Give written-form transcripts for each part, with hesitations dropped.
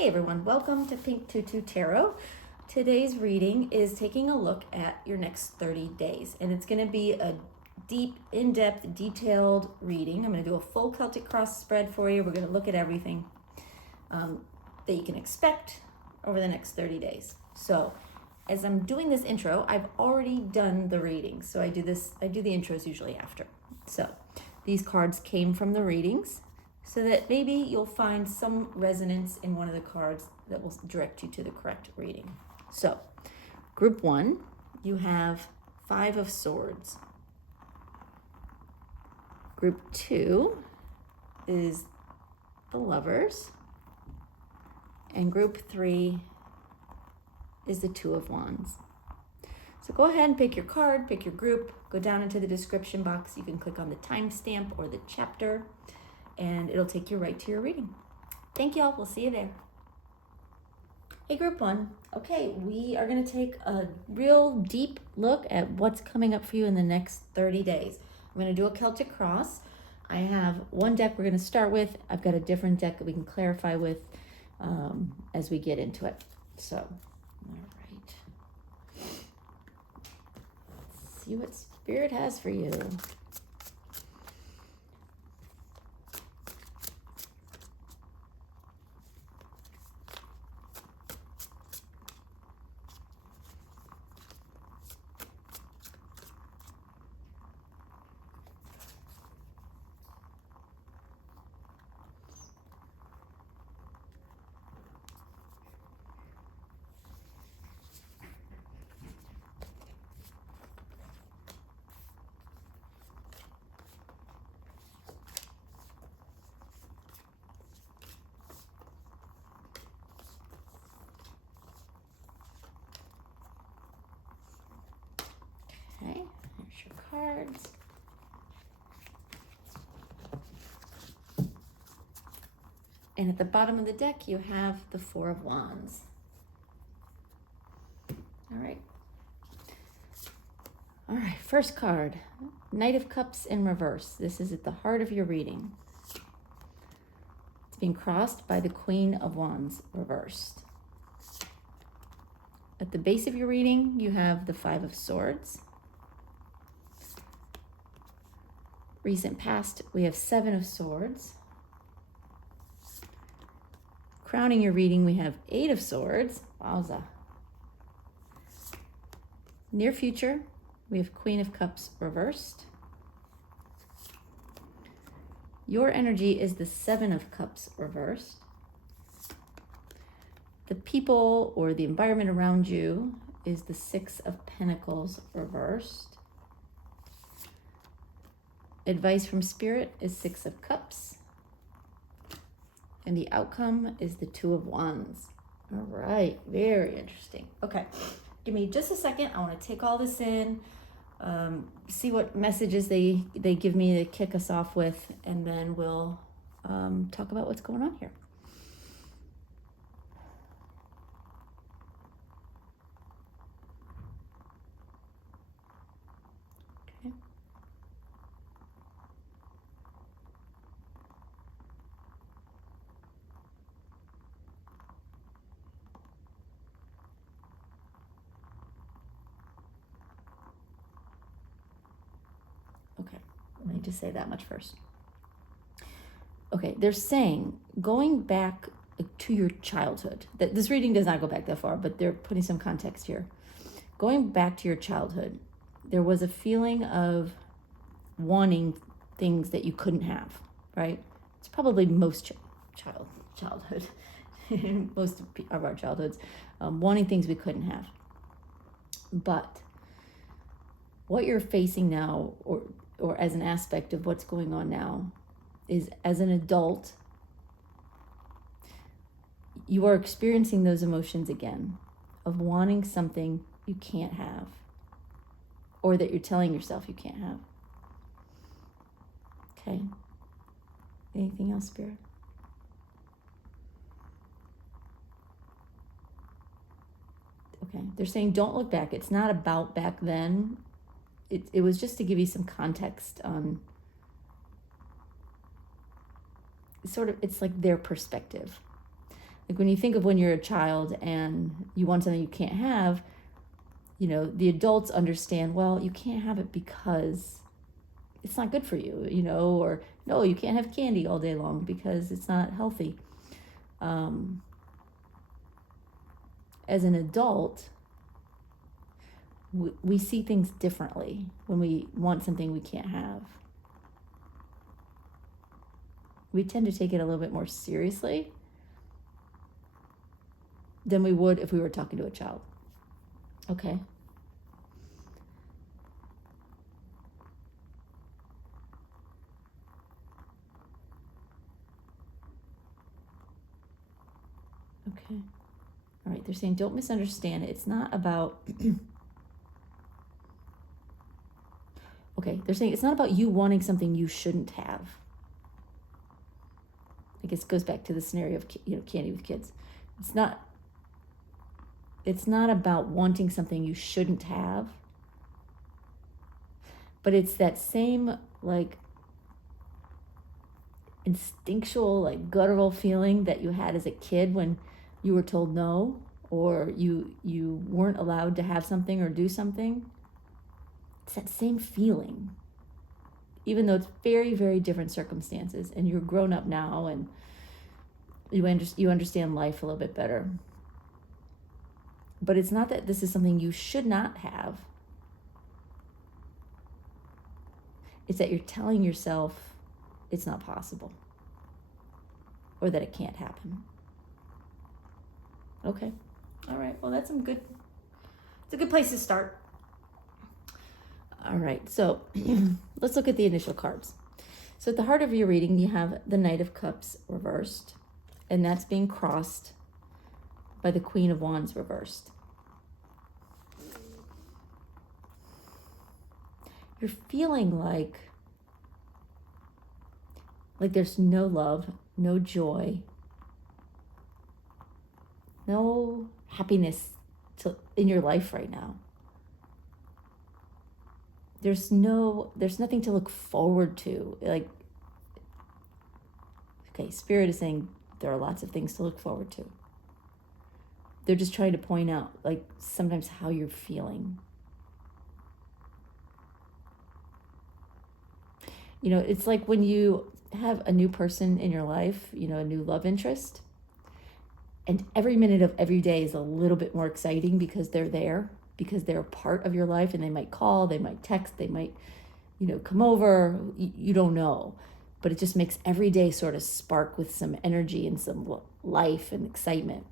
Hey everyone, welcome to Pink Tutu Tarot. Today's reading is taking a look at your next 30 days, and it's going to be a deep, in-depth, detailed reading. I'm going to do a full Celtic cross spread for you. We're going to look at everything that you can expect over the next 30 days. So, as I'm doing this intro, I've already done the reading. So I do the intros usually after. So, these cards came from the readings, so that maybe you'll find some resonance in one of the cards that will direct you to the correct reading. So, group 1, you have 5 of Swords. Group 2 is the Lovers. And group 3 is the 2 of Wands. So go ahead and pick your card, pick your group, go down into the description box. You can click on the timestamp or the chapter, and it'll take you right to your reading. Thank y'all. We'll see you there. Hey, group 1. Okay, we are going to take a real deep look at what's coming up for you in the next 30 days. I'm going to do a Celtic cross. I have one deck we're going to start with. I've got a different deck that we can clarify with as we get into it. So, all right. Let's see what Spirit has for you. Okay, here's your cards. And at the bottom of the deck, you have the 4 of Wands. All right, first card, Knight of Cups in reverse. This is at the heart of your reading. It's being crossed by the Queen of Wands reversed. At the base of your reading, you have the 5 of Swords. Recent past, we have 7 of Swords. Crowning your reading, we have 8 of Swords. Wowza. Near future, we have Queen of Cups reversed. Your energy is the 7 of Cups reversed. The people or the environment around you is the 6 of Pentacles reversed. Advice from Spirit is 6 of Cups. And the outcome is the 2 of Wands. All right, very interesting. Okay, give me just a second. I want to take all this in, see what messages they give me to kick us off with, and then we'll talk about what's going on here. Okay. Okay, let me just say that much first. Okay, they're saying going back to your childhood. This reading does not go back that far, but they're putting some context here. Going back to your childhood, there was a feeling of wanting things that you couldn't have, right? It's probably most childhood, most of our childhoods, wanting things we couldn't have. But what you're facing now, or as an aspect of what's going on now, is as an adult, you are experiencing those emotions again of wanting something you can't have, or that you're telling yourself you can't have. Okay. Anything else, Spirit? Okay. They're saying don't look back. It's not about back then. It was just to give you some context on sort of, it's like their perspective. Like when you think of when you're a child and you want something you can't have, the adults understand, well, you can't have it because it's not good for you, or no, you can't have candy all day long because it's not healthy. As an adult, we see things differently when we want something we can't have. We tend to take it a little bit more seriously than we would if we were talking to a child. Okay. Okay. All right. They're saying, don't misunderstand it. It's not about. Okay. They're saying it's not about you wanting something you shouldn't have. I guess it goes back to the scenario of candy with kids. It's not about wanting something you shouldn't have, but it's that same instinctual, guttural feeling that you had as a kid when you were told no, or you weren't allowed to have something or do something. It's that same feeling, even though it's very, very different circumstances, and you're grown up now and you understand life a little bit better. But it's not that this is something you should not have. It's that you're telling yourself it's not possible, or that it can't happen. Okay. All right. Well, it's a good place to start. All right. So let's look at the initial cards. So at the heart of your reading, you have the Knight of Cups reversed, and that's being crossed by the Queen of Wands reversed. You're feeling like there's no love, no joy, no happiness in your life right now. There's nothing to look forward to. Spirit is saying there are lots of things to look forward to. They're just trying to point out, sometimes how you're feeling. It's like when you have a new person in your life, a new love interest, and every minute of every day is a little bit more exciting because they're there, because they're a part of your life, and they might call, they might text, they might, come over, you don't know. But it just makes every day sort of spark with some energy and some life and excitement.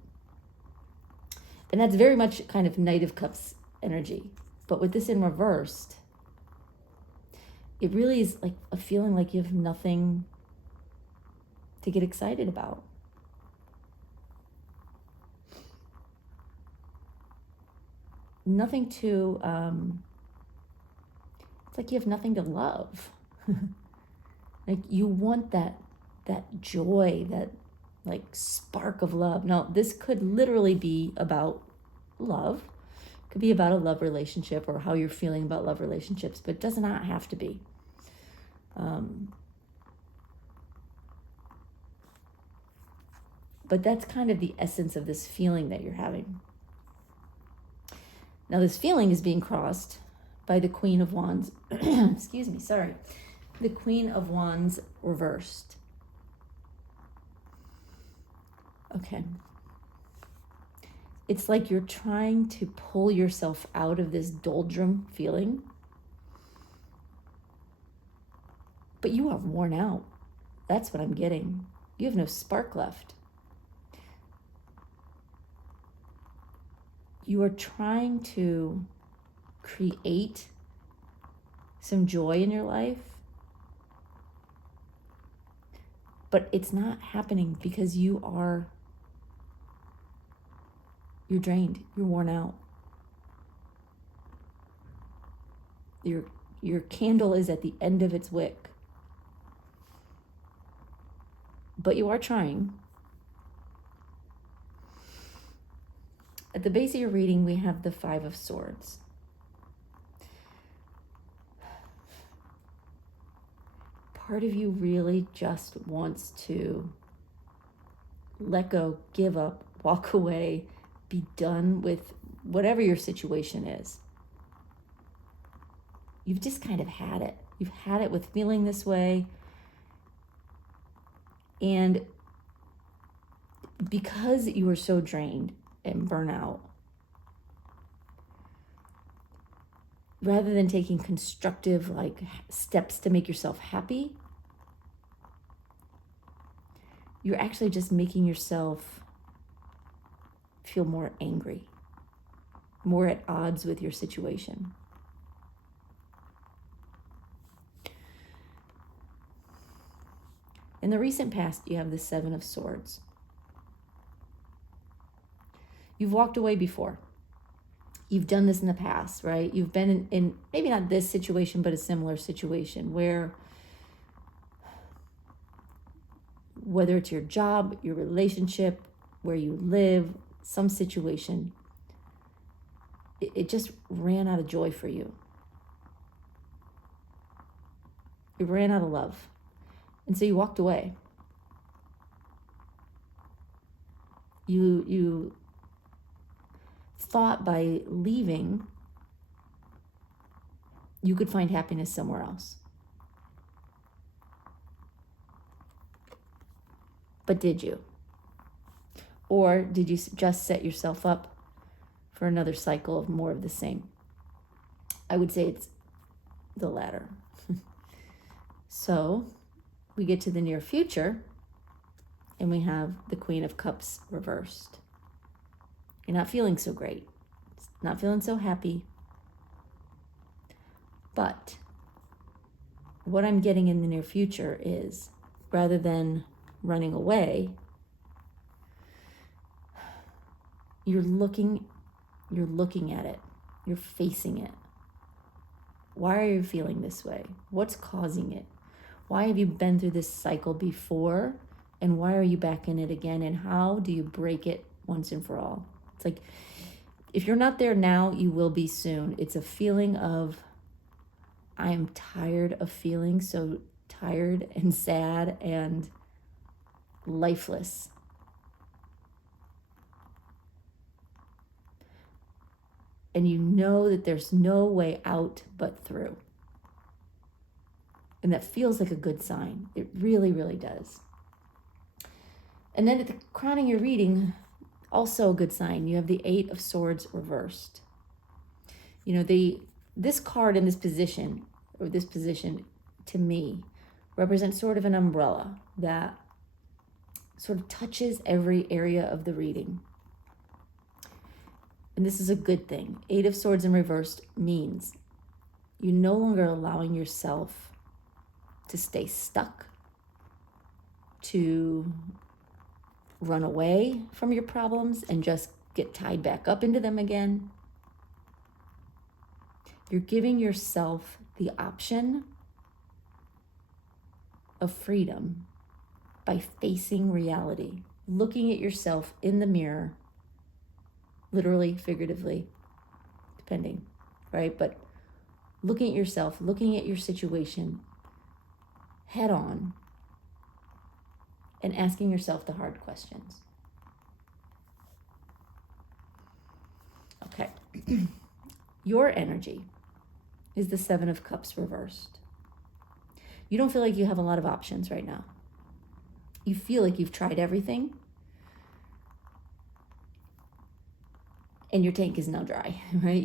And that's very much kind of Knight of Cups energy. But with this in reversed, it really is like a feeling like you have nothing to get excited about. Nothing to, it's like you have nothing to love. You want that joy, that spark of love. Now, this could literally be about love. It could be about a love relationship or how you're feeling about love relationships, but it does not have to be. But that's kind of the essence of this feeling that you're having. Now, this feeling is being crossed by the Queen of Wands. Excuse me, sorry. The Queen of Wands reversed. Okay. It's like you're trying to pull yourself out of this doldrum feeling, but you are worn out. That's what I'm getting. You have no spark left. You are trying to create some joy in your life, but it's not happening because you're drained, you're worn out. Your candle is at the end of its wick. But you are trying. At the base of your reading, we have the Five of Swords. Part of you really just wants to let go, give up, walk away, be done with whatever your situation is. You've just kind of had it. You've had it with feeling this way. And because you are so drained and burnout, rather than taking constructive steps to make yourself happy, you're actually just making yourself feel more angry, more at odds with your situation. In the recent past, you have the Seven of Swords. You've walked away before. You've done this in the past, right? You've been in maybe not this situation, but a similar situation where, whether it's your job, your relationship, where you live, some situation, it just ran out of joy for you. It ran out of love. And so you walked away. You thought by leaving, you could find happiness somewhere else. But did you? Or did you just set yourself up for another cycle of more of the same? I would say it's the latter. So we get to the near future and we have the Queen of Cups reversed. You're not feeling so great. Not feeling so happy. But what I'm getting in the near future is, rather than running away, you're looking at it. You're facing it. Why are you feeling this way? What's causing it? Why have you been through this cycle before? And why are you back in it again? And how do you break it once and for all? It's like, if you're not there now, you will be soon. It's a feeling of, I am tired of feeling so tired and sad and lifeless. And you know that there's no way out but through. And that feels like a good sign. It really, really does. And then at the crowning your reading, also a good sign. You have the Eight of Swords reversed. You know, this card in this position, to me, represents sort of an umbrella that sort of touches every area of the reading. And this is a good thing. Eight of Swords in reversed means you're no longer allowing yourself to stay stuck, to run away from your problems and just get tied back up into them again. You're giving yourself the option of freedom by facing reality, looking at yourself in the mirror, literally, figuratively, depending, right? But looking at yourself, looking at your situation head on, and asking yourself the hard questions. Okay. Your energy is the Seven of Cups reversed. You don't feel like you have a lot of options right now. You feel like you've tried everything and your tank is now dry, right?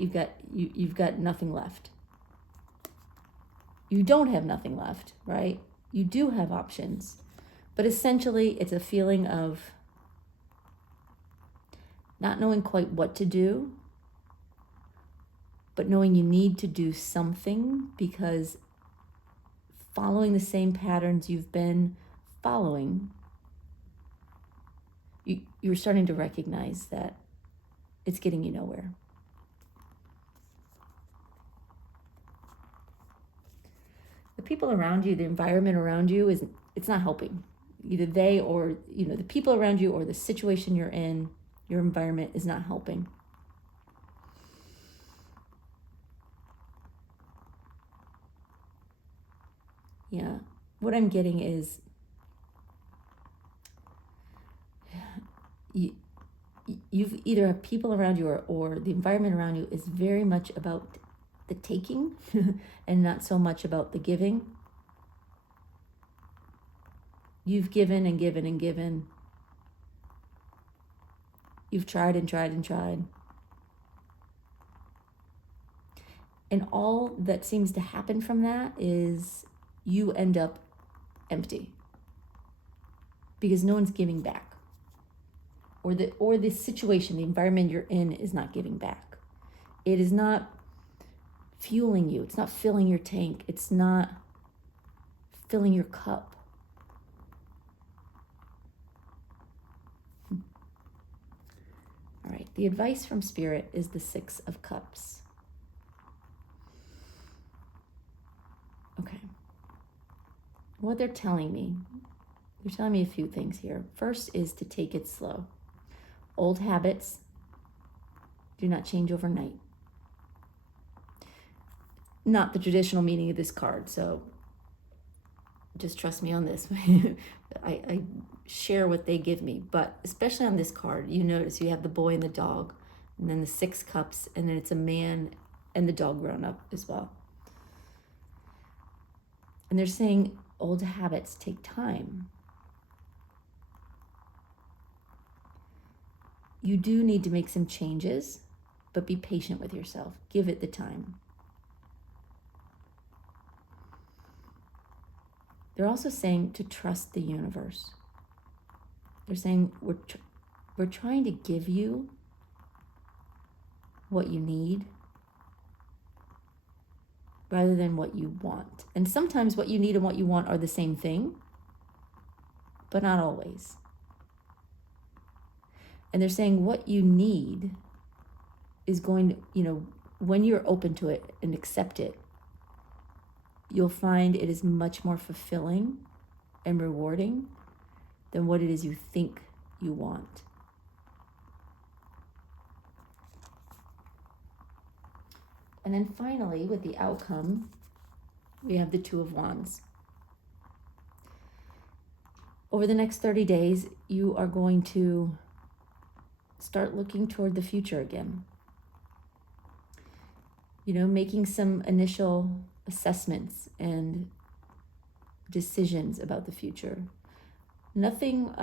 You've got nothing left. You don't have nothing left, right? You do have options, but essentially it's a feeling of not knowing quite what to do, but knowing you need to do something because following the same patterns you've been following, you're starting to recognize that it's getting you nowhere. The people around you, the environment around you, it's not helping. Either they or, the people around you or the situation you're in, your environment is not helping. Yeah, what I'm getting is you've either have people around you or the environment around you is very much about the taking and not so much about the giving. You've given and given and given. You've tried and tried and tried. And all that seems to happen from that is you end up empty because no one's giving back. Or the situation, the environment you're in is not giving back. It is not fueling you. It's not filling your tank. It's not filling your cup. All right, the advice from Spirit is the 6 of Cups. Okay. What they're telling me a few things here. First is to take it slow. Old habits do not change overnight. Not the traditional meaning of this card, so just trust me on this. I share what they give me, but especially on this card, you notice you have the boy and the dog, and then the 6 cups, and then it's a man and the dog grown up as well. And they're saying old habits take time. You do need to make some changes, but be patient with yourself. Give it the time. They're also saying to trust the universe. They're saying we're trying to give you what you need rather than what you want. And sometimes what you need and what you want are the same thing, but not always. And they're saying what you need is going to, when you're open to it and accept it, you'll find it is much more fulfilling and rewarding than what it is you think you want. And then finally, with the outcome, we have the 2 of Wands. Over the next 30 days, you are going to start looking toward the future again. Making some initial assessments and decisions about the future. Nothing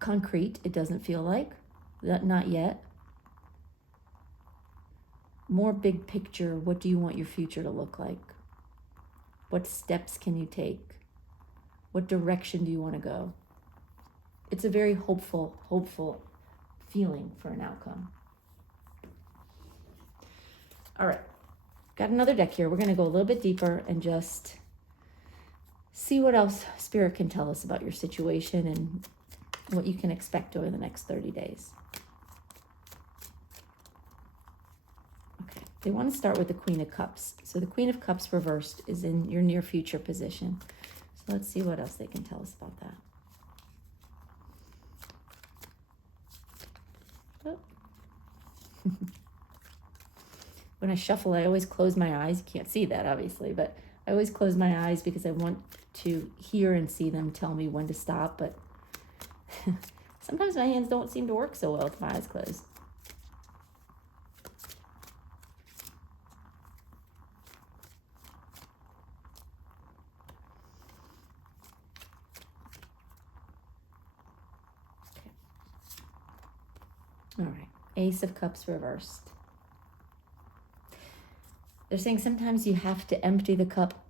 concrete, it doesn't feel like. Not yet. More big picture, what do you want your future to look like? What steps can you take? What direction do you want to go? It's a very hopeful feeling for an outcome. All right, got another deck here. We're going to go a little bit deeper and just see what else Spirit can tell us about your situation and what you can expect over the next 30 days. Okay, they want to start with the Queen of Cups. So the Queen of Cups reversed is in your near future position. So let's see what else they can tell us about that. Oh. When I shuffle, I always close my eyes. You can't see that, obviously, but I always close my eyes because I want to hear and see them tell me when to stop, but sometimes my hands don't seem to work so well with my eyes closed. Okay. All right, Ace of Cups reversed. They're saying sometimes you have to empty the cup,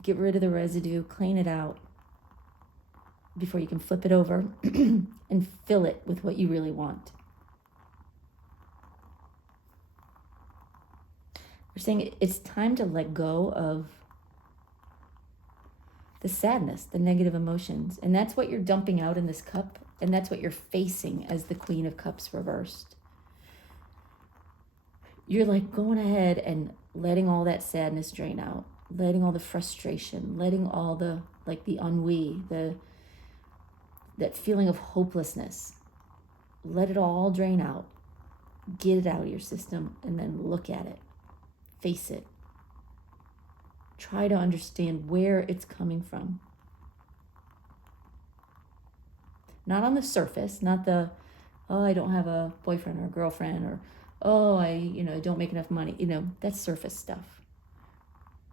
get rid of the residue, clean it out before you can flip it over and fill it with what you really want. They're saying it's time to let go of the sadness, the negative emotions. And that's what you're dumping out in this cup. And that's what you're facing as the Queen of Cups reversed. You're like going ahead and letting all that sadness drain out, letting all the frustration, letting all the ennui, that feeling of hopelessness, let it all drain out, get it out of your system, and then look at it, face it. Try to understand where it's coming from. Not on the surface, not the, oh, I don't have a boyfriend or a girlfriend, or, oh, I, don't make enough money. That's surface stuff.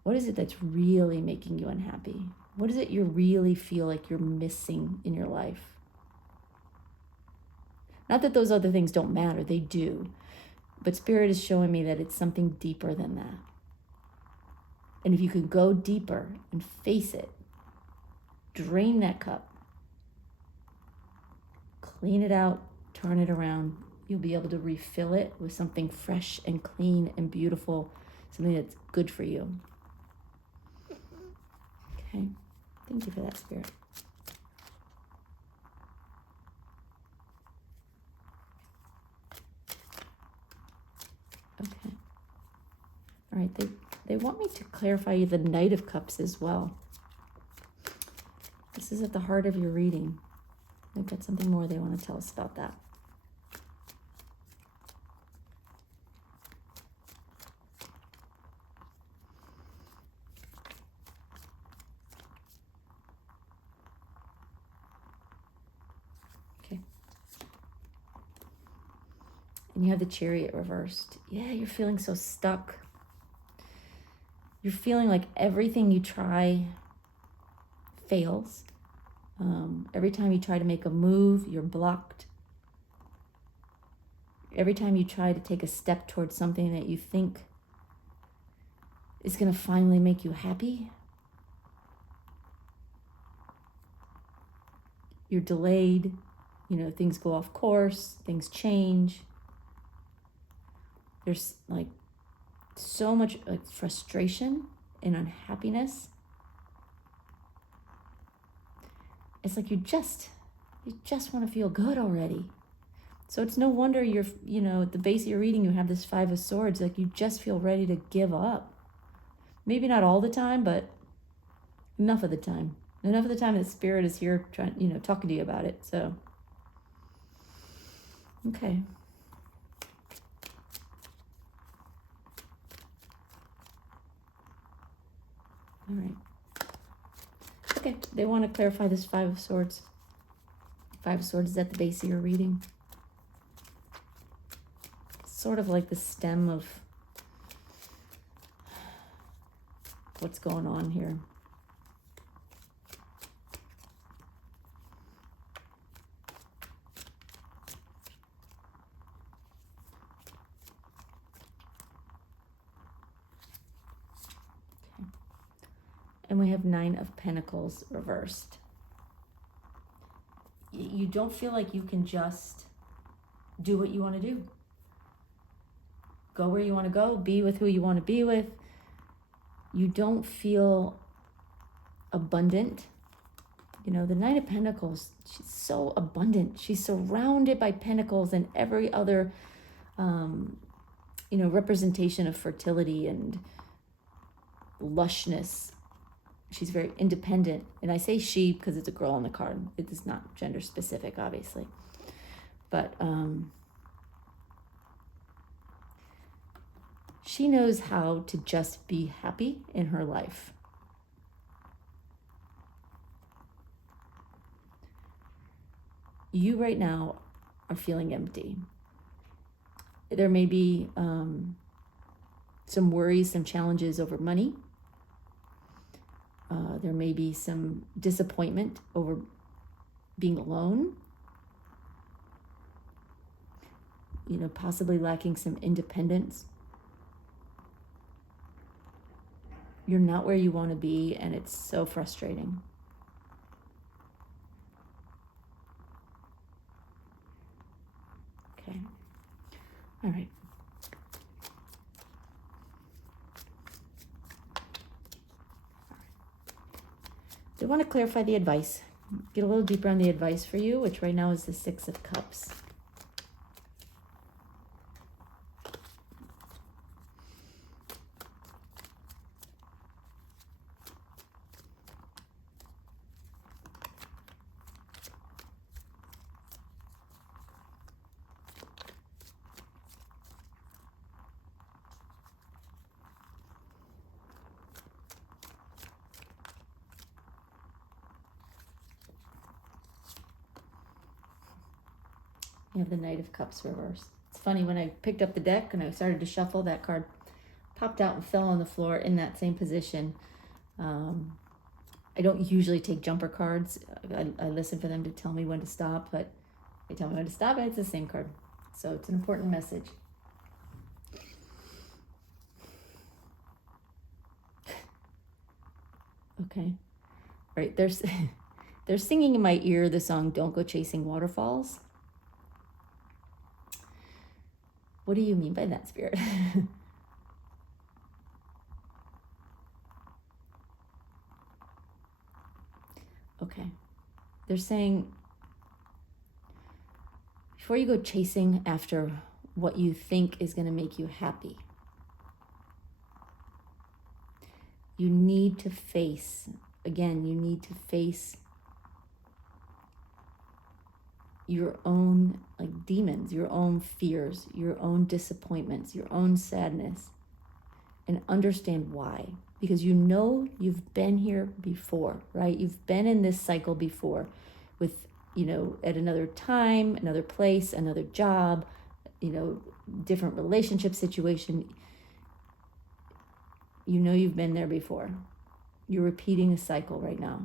What is it that's really making you unhappy? What is it you really feel like you're missing in your life? Not that those other things don't matter, they do. But Spirit is showing me that it's something deeper than that. And if you can go deeper and face it, drain that cup, clean it out, turn it around, you'll be able to refill it with something fresh and clean and beautiful, something that's good for you. Okay, thank you for that, Spirit. Okay. All right, they want me to clarify the Knight of Cups as well. This is at the heart of your reading. They've got something more they want to tell us about that. Okay. And you have the Chariot reversed. Yeah, you're feeling so stuck. You're feeling like everything you try fails. Every time you try to make a move, you're blocked. Every time you try to take a step towards something that you think is going to finally make you happy, you're delayed. Things go off course, things change. There's like so much frustration and unhappiness. It's like you just want to feel good already. So it's no wonder you're, at the base of your reading, you have this Five of Swords, like you just feel ready to give up. Maybe not all the time, but enough of the time. Enough of the time that Spirit is here trying, talking to you about it. So, okay. All right. Okay, they want to clarify this Five of Swords. Five of Swords is at the base of your reading. Sort of like the stem of what's going on here. Okay. And we have Nine of Pentacles reversed. You don't feel like you can just do what you want to do. Go where you want to go, be with who you want to be with. You don't feel abundant. The Nine of Pentacles, she's so abundant. She's surrounded by pentacles and every other, representation of fertility and lushness. She's very independent. And I say she because it's a girl on the card. It is not gender specific, obviously. But she knows how to just be happy in her life. You right now are feeling empty. There may be some worries, some challenges over money. There may be some disappointment over being alone. Possibly lacking some independence. You're not where you want to be, and it's so frustrating. Okay. All right. I want to clarify the advice. Get a little deeper on the advice for you, which right now is the Six of Cups. You have the Knight of Cups reversed. It's funny, when I picked up the deck and I started to shuffle, that card popped out and fell on the floor in that same position. I don't usually take jumper cards. I listen for them to tell me when to stop, but they tell me when to stop and it's the same card. So it's an important message. Okay. All right, they're singing in my ear the song Don't Go Chasing Waterfalls. What do you mean by that, Spirit? Okay. They're saying, before you go chasing after what you think is going to make you happy, you need to face, again, you need to face your own demons, your own fears, your own disappointments, your own sadness, and understand why. Because you know you've been here before, right? You've been in this cycle before with, at another time, another place, another job, different relationship situation. You know you've been there before. You're repeating a cycle right now.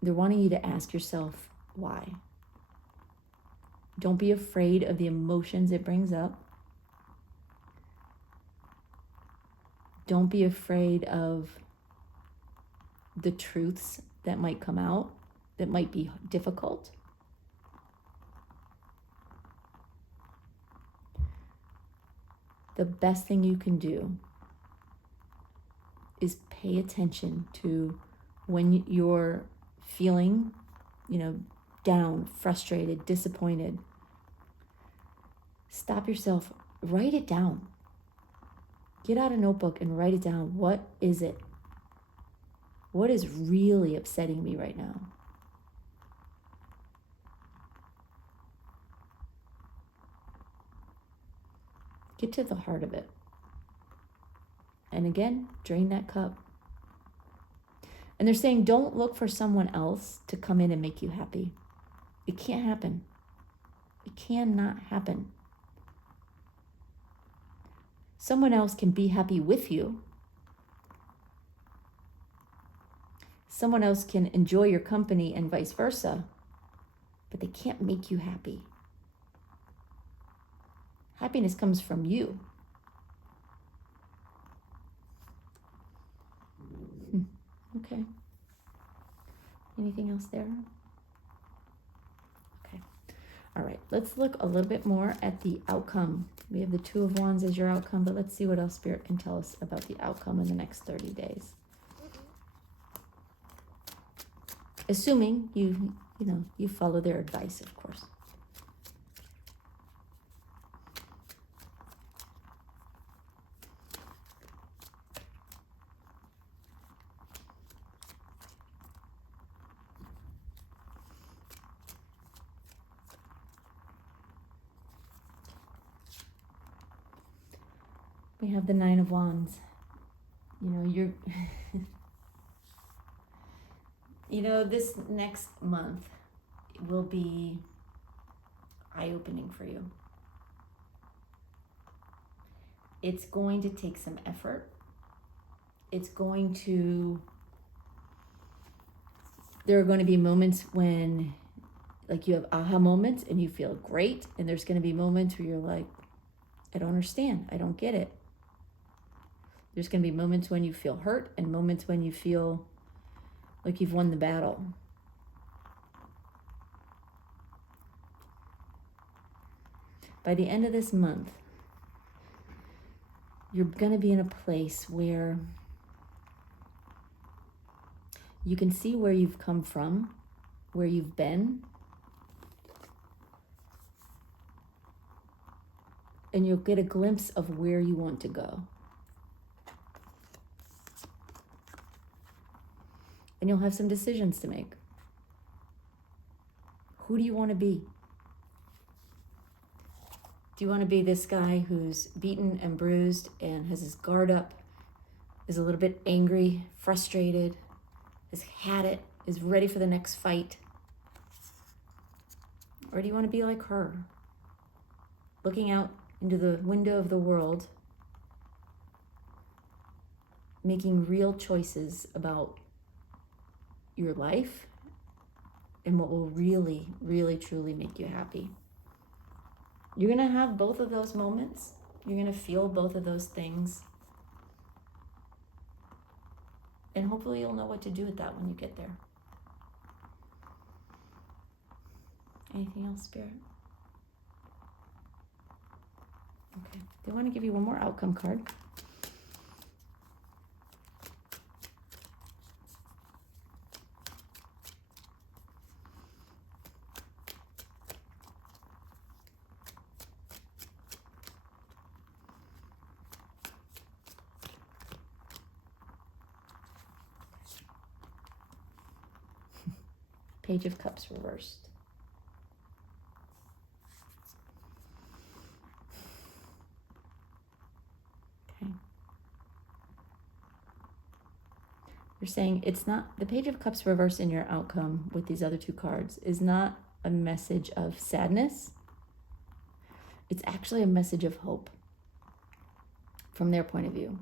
They're wanting you to ask yourself why. Don't be afraid of the emotions it brings up. Don't be afraid of the truths that might come out, that might be difficult. The best thing you can do is pay attention to when you're feeling, down, frustrated, disappointed. Stop yourself, write it down. Get out a notebook and write it down. What is it? What is really upsetting me right now? Get to the heart of it. And again, drain that cup. And they're saying, don't look for someone else to come in and make you happy. It can't happen. It cannot happen. Someone else can be happy with you. Someone else can enjoy your company and vice versa, but they can't make you happy. Happiness comes from you. Okay. Anything else there? Okay. All right. Let's look a little bit more at the outcome. We have the Two of Wands as your outcome, but let's see what else Spirit can tell us about the outcome in the next 30 days. Assuming you follow their advice, of course. We have the Nine of Wands. You're this next month will be eye-opening for you. It's going to take some effort. There are going to be moments when you have aha moments and you feel great, and there's going to be moments where you're like, I don't understand, I don't get it. There's going to be moments when you feel hurt and moments when you feel like you've won the battle. By the end of this month, you're going to be in a place where you can see where you've come from, where you've been, and you'll get a glimpse of where you want to go. And you'll have some decisions to make. Who do you want to be? Do you want to be this guy who's beaten and bruised and has his guard up, is a little bit angry, frustrated, has had it, is ready for the next fight? Or do you want to be like her, looking out into the window of the world, making real choices about your life and what will really, really, truly make you happy? You're going to have both of those moments. You're going to feel both of those things. And hopefully you'll know what to do with that when you get there. Anything else, Spirit? Okay. They want to give you one more outcome card. Page of Cups reversed. Okay. You're saying it's not, the Page of Cups reversed in your outcome with these other two cards is not a message of sadness. It's actually a message of hope from their point of view.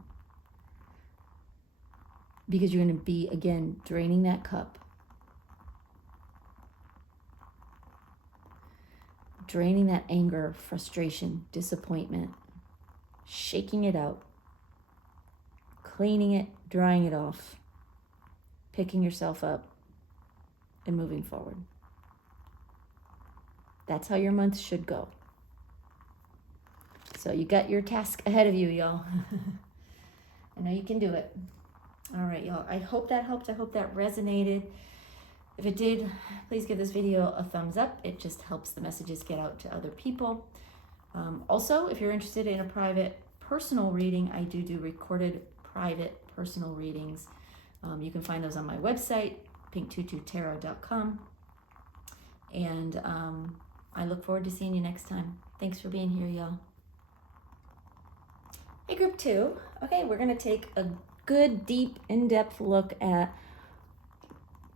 Because you're going to be, again, draining that cup. Draining that anger, frustration, disappointment, shaking it out, cleaning it, drying it off, picking yourself up, and moving forward. That's how your month should go. So you got your task ahead of you, y'all. I know you can do it. All right, y'all. I hope that helped. I hope that resonated. If it did, please give this video a thumbs up. It just helps the messages get out to other people. Also, if you're interested in a private personal reading, I do recorded private personal readings. You can find those on my website, pinktututarot.com. And I look forward to seeing you next time. Thanks for being here, y'all. Hey, group 2. Okay, we're going to take a good, deep, in-depth look at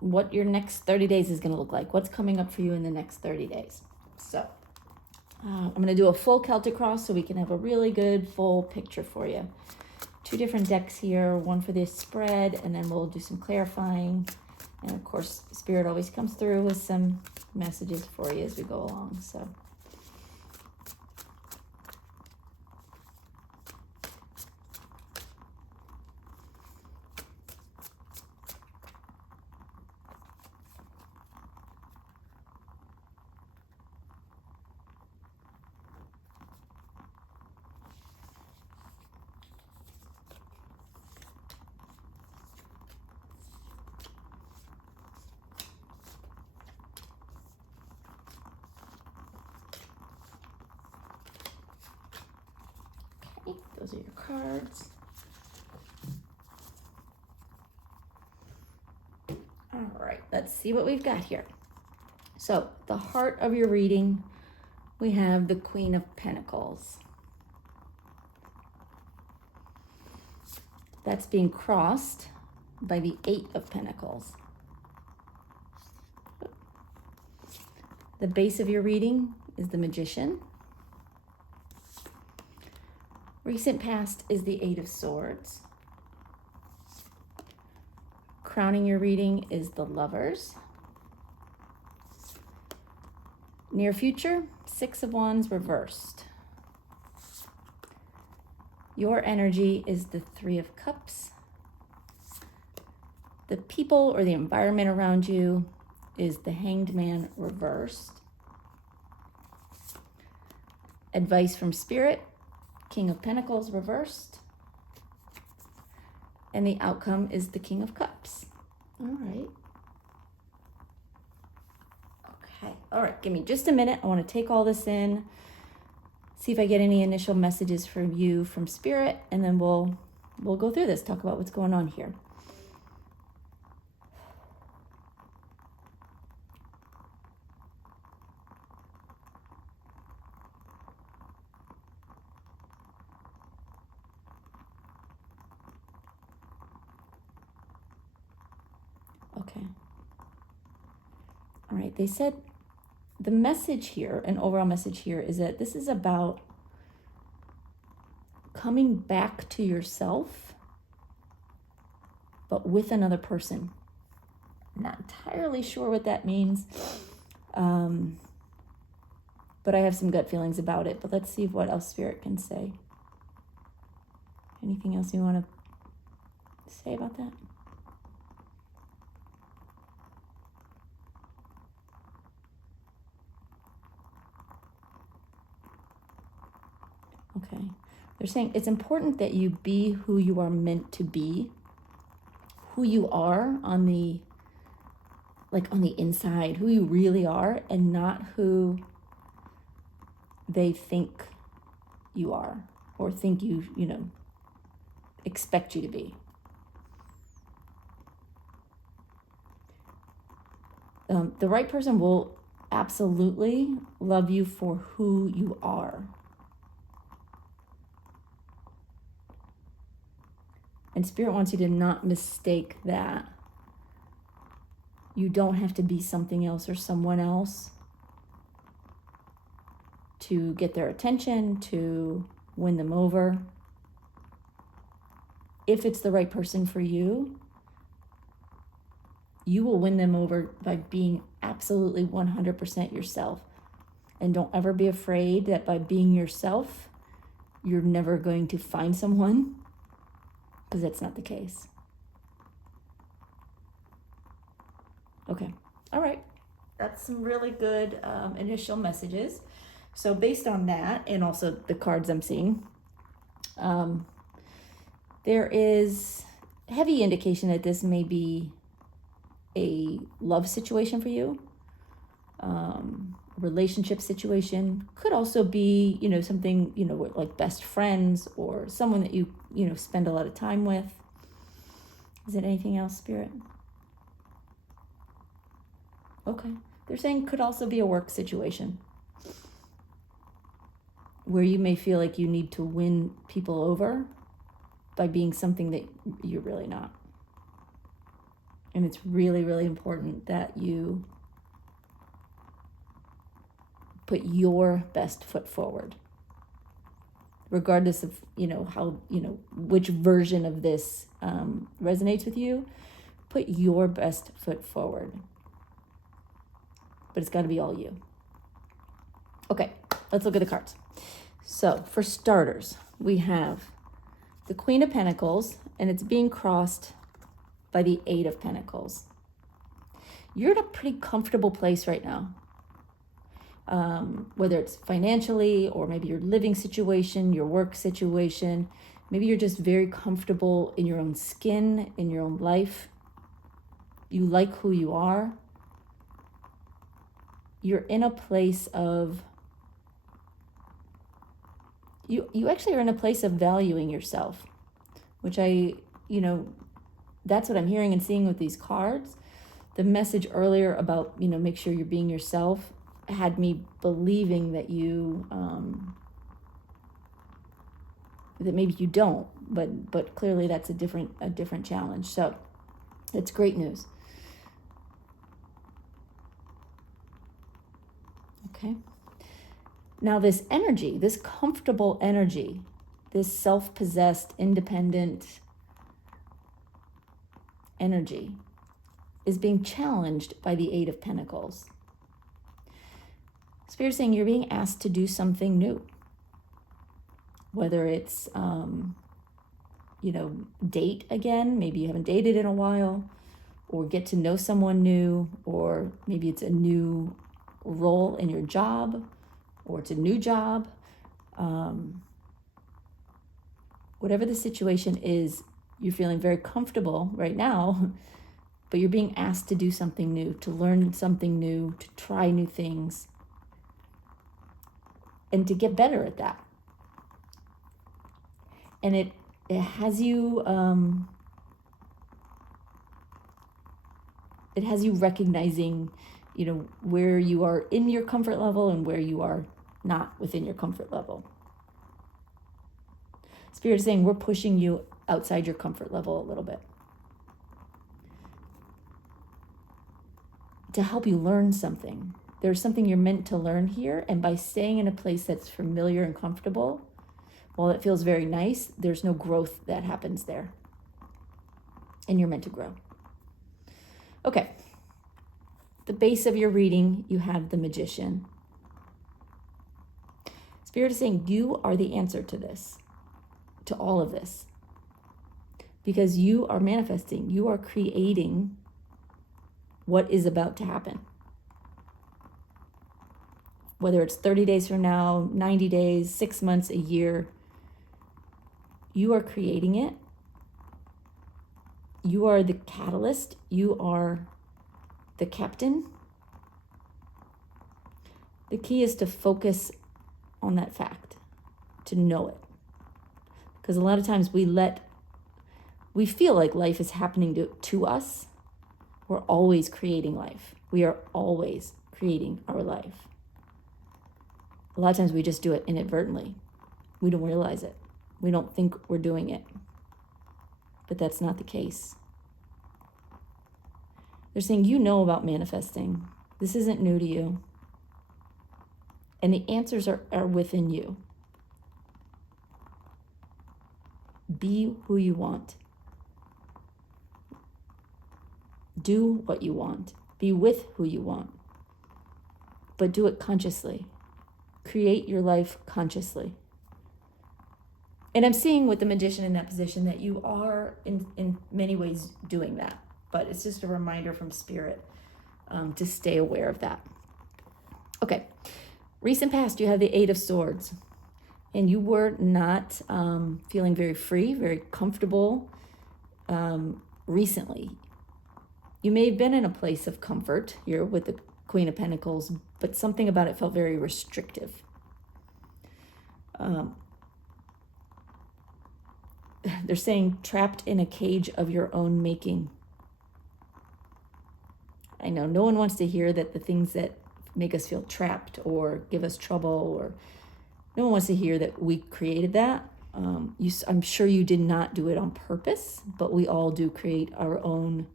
what your next 30 days is going to look like. What's coming up for you in the next 30 days. So I'm going to do a full Celtic cross so we can have a really good full picture for you. 2 different decks here, one for this spread, and then we'll do some clarifying. And of course, Spirit always comes through with some messages for you as we go along. So those are your cards. All right, let's see what we've got here. So, the heart of your reading, we have the Queen of Pentacles. That's being crossed by the 8 of Pentacles. The base of your reading is the Magician. Recent past is the 8 of Swords. Crowning your reading is the Lovers. Near future, 6 of Wands reversed. Your energy is the 3 of Cups. The people or the environment around you is the Hanged Man reversed. Advice from Spirit, King of Pentacles reversed. And the outcome is the King of Cups. All right. Okay. All right. Give me just a minute. I want to take all this in, see if I get any initial messages from you from Spirit, and then we'll go through this, talk about what's going on here. Okay. right, they said the message here, an overall message here, is that this is about coming back to yourself, but with another person. Not entirely sure what that means, but I have some gut feelings about it. But let's see what else Spirit can say. Anything else you want to say about that? Okay. They're saying it's important that you be who you are meant to be, who you are on the inside, who you really are, and not who they think you are or think you expect you to be. The right person will absolutely love you for who you are. And Spirit wants you to not mistake that. You don't have to be something else or someone else to get their attention, to win them over. If it's the right person for you, you will win them over by being absolutely 100% yourself. And don't ever be afraid that by being yourself, you're never going to find someone, because that's not the case. Okay, all right. That's some really good initial messages. So based on that, and also the cards I'm seeing, there is heavy indication that this may be a love situation for you, relationship situation. Could also be, something, like best friends or someone that you spend a lot of time with. Is it anything else, Spirit? Okay. They're saying could also be a work situation where you may feel like you need to win people over by being something that you're really not. And it's really, really important that you put your best foot forward, regardless of, how, which version of this resonates with you. Put your best foot forward. But it's got to be all you. Okay, let's look at the cards. So for starters, we have the Queen of Pentacles, and it's being crossed by the Eight of Pentacles. You're in a pretty comfortable place right now. Whether it's financially or maybe your living situation, your work situation, maybe you're just very comfortable in your own skin, in your own life. You like who you are. You're in a place of, you actually are in a place of valuing yourself, which that's what I'm hearing and seeing with these cards. The message earlier about, make sure you're being yourself had me believing that you, that maybe you don't, but clearly that's a different challenge. So it's great news. Okay. Now this energy, this comfortable energy, this self-possessed, independent energy is being challenged by the Eight of Pentacles. Spirit saying you're being asked to do something new. Whether it's, date again, maybe you haven't dated in a while, or get to know someone new, or maybe it's a new role in your job, or it's a new job. Whatever the situation is, you're feeling very comfortable right now, but you're being asked to do something new, to learn something new, to try new things, and to get better at that. And it has you recognizing, where you are in your comfort level and where you are not within your comfort level. Spirit is saying we're pushing you outside your comfort level a little bit. to help you learn something. There's something you're meant to learn here, and by staying in a place that's familiar and comfortable, while it feels very nice, there's no growth that happens there. And you're meant to grow. Okay. The base of your reading, you have the Magician. Spirit is saying you are the answer to this, to all of this. Because you are manifesting, you are creating what is about to happen. Whether it's 30 days from now, 90 days, 6 months, a year, you are creating it. You are the catalyst. You are the captain. The key is to focus on that fact, to know it. Because a lot of times we feel like life is happening to us. We're always creating life. We are always creating our life. A lot of times we just do it inadvertently. We don't realize it. We don't think we're doing it. But that's not the case. They're saying you know about manifesting. This isn't new to you. And the answers are within you. Be who you want. Do what you want. Be with who you want. But do it consciously. Create your life consciously. And I'm seeing with the Magician in that position that you are in many ways doing that. But it's just a reminder from Spirit to stay aware of that. Okay. Recent past, you have the Eight of Swords. And you were not feeling very free, very comfortable recently. You may have been in a place of comfort here with the Queen of Pentacles, but something about it felt very restrictive. They're saying trapped in a cage of your own making. I know no one wants to hear that the things that make us feel trapped or give us trouble, or no one wants to hear that we created that. I'm sure you did not do it on purpose, but we all do create our own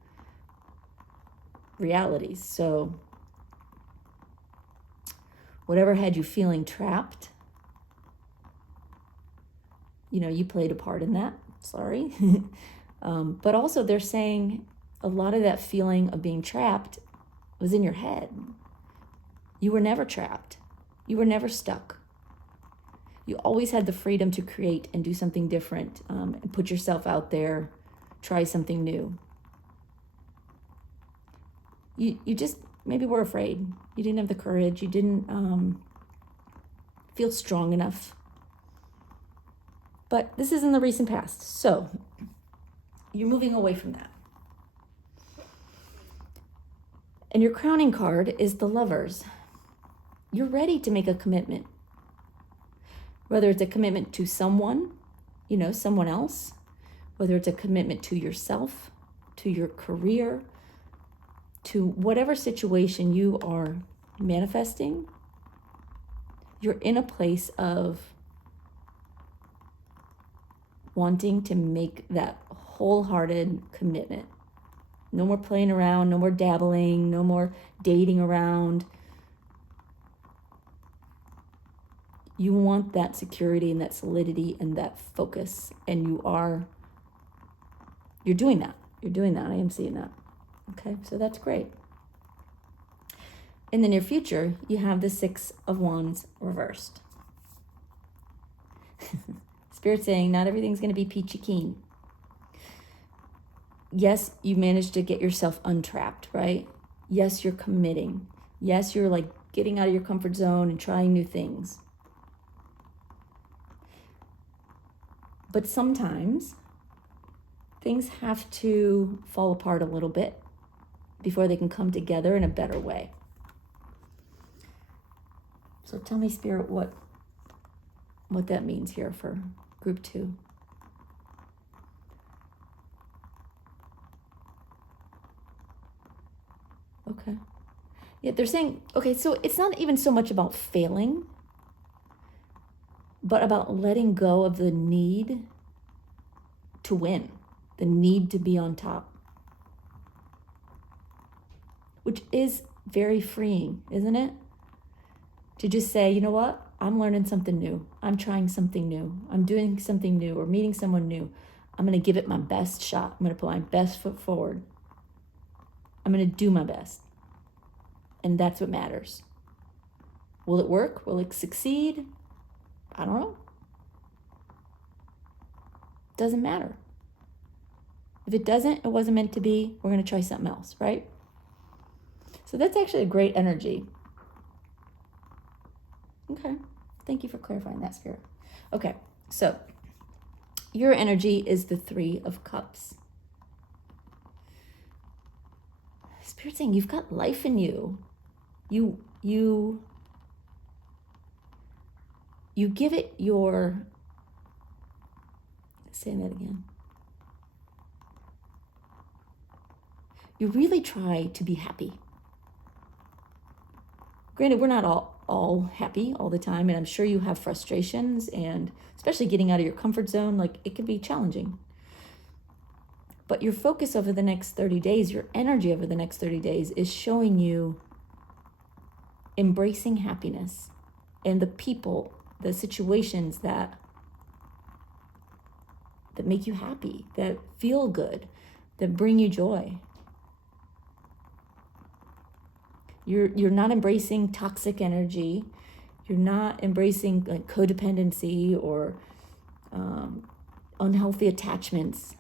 realities. So whatever had you feeling trapped, you played a part in that. Sorry. But also they're saying a lot of that feeling of being trapped was in your head. You were never trapped. You were never stuck. You always had the freedom to create and do something different, and put yourself out there, try something new. You just maybe were afraid. You didn't have the courage. You didn't feel strong enough. But this is in the recent past. So you're moving away from that. And your crowning card is the Lovers. You're ready to make a commitment. Whether it's a commitment to someone, someone else, whether it's a commitment to yourself, to your career, to whatever situation you are manifesting, you're in a place of wanting to make that wholehearted commitment. No more playing around, no more dabbling, no more dating around. You want that security and that solidity and that focus, and you're doing that. You're doing that. I am seeing that. Okay, so that's great. In the near future, you have the Six of Wands reversed. Spirit saying not everything's going to be peachy keen. Yes, you managed to get yourself untrapped, right? Yes, you're committing. Yes, you're like getting out of your comfort zone and trying new things. But sometimes things have to fall apart a little bit before they can come together in a better way. So tell me, Spirit, what that means here for group 2. Okay. Yeah, they're saying, okay, so it's not even so much about failing, but about letting go of the need to win, the need to be on top. which is very freeing, isn't it? To just say, you know what? I'm learning something new. I'm trying something new. I'm doing something new or meeting someone new. I'm going to give it my best shot. I'm going to put my best foot forward. I'm going to do my best. And that's what matters. Will it work? Will it succeed? I don't know. Doesn't matter. If it doesn't, it wasn't meant to be. We're going to try something else, right? So that's actually a great energy. Okay. Thank you for clarifying that, Spirit. Okay. So your energy is the 3 of Cups. Spirit saying you've got life in you. You give it your, say that again. You really try to be happy. Granted, we're not all happy all the time, and I'm sure you have frustrations, and especially getting out of your comfort zone, like it can be challenging. But your focus over the next 30 days, your energy over the next 30 days is showing you embracing happiness and the people, the situations that make you happy, that feel good, that bring you joy. You're not embracing toxic energy. You're not embracing like codependency or unhealthy attachments.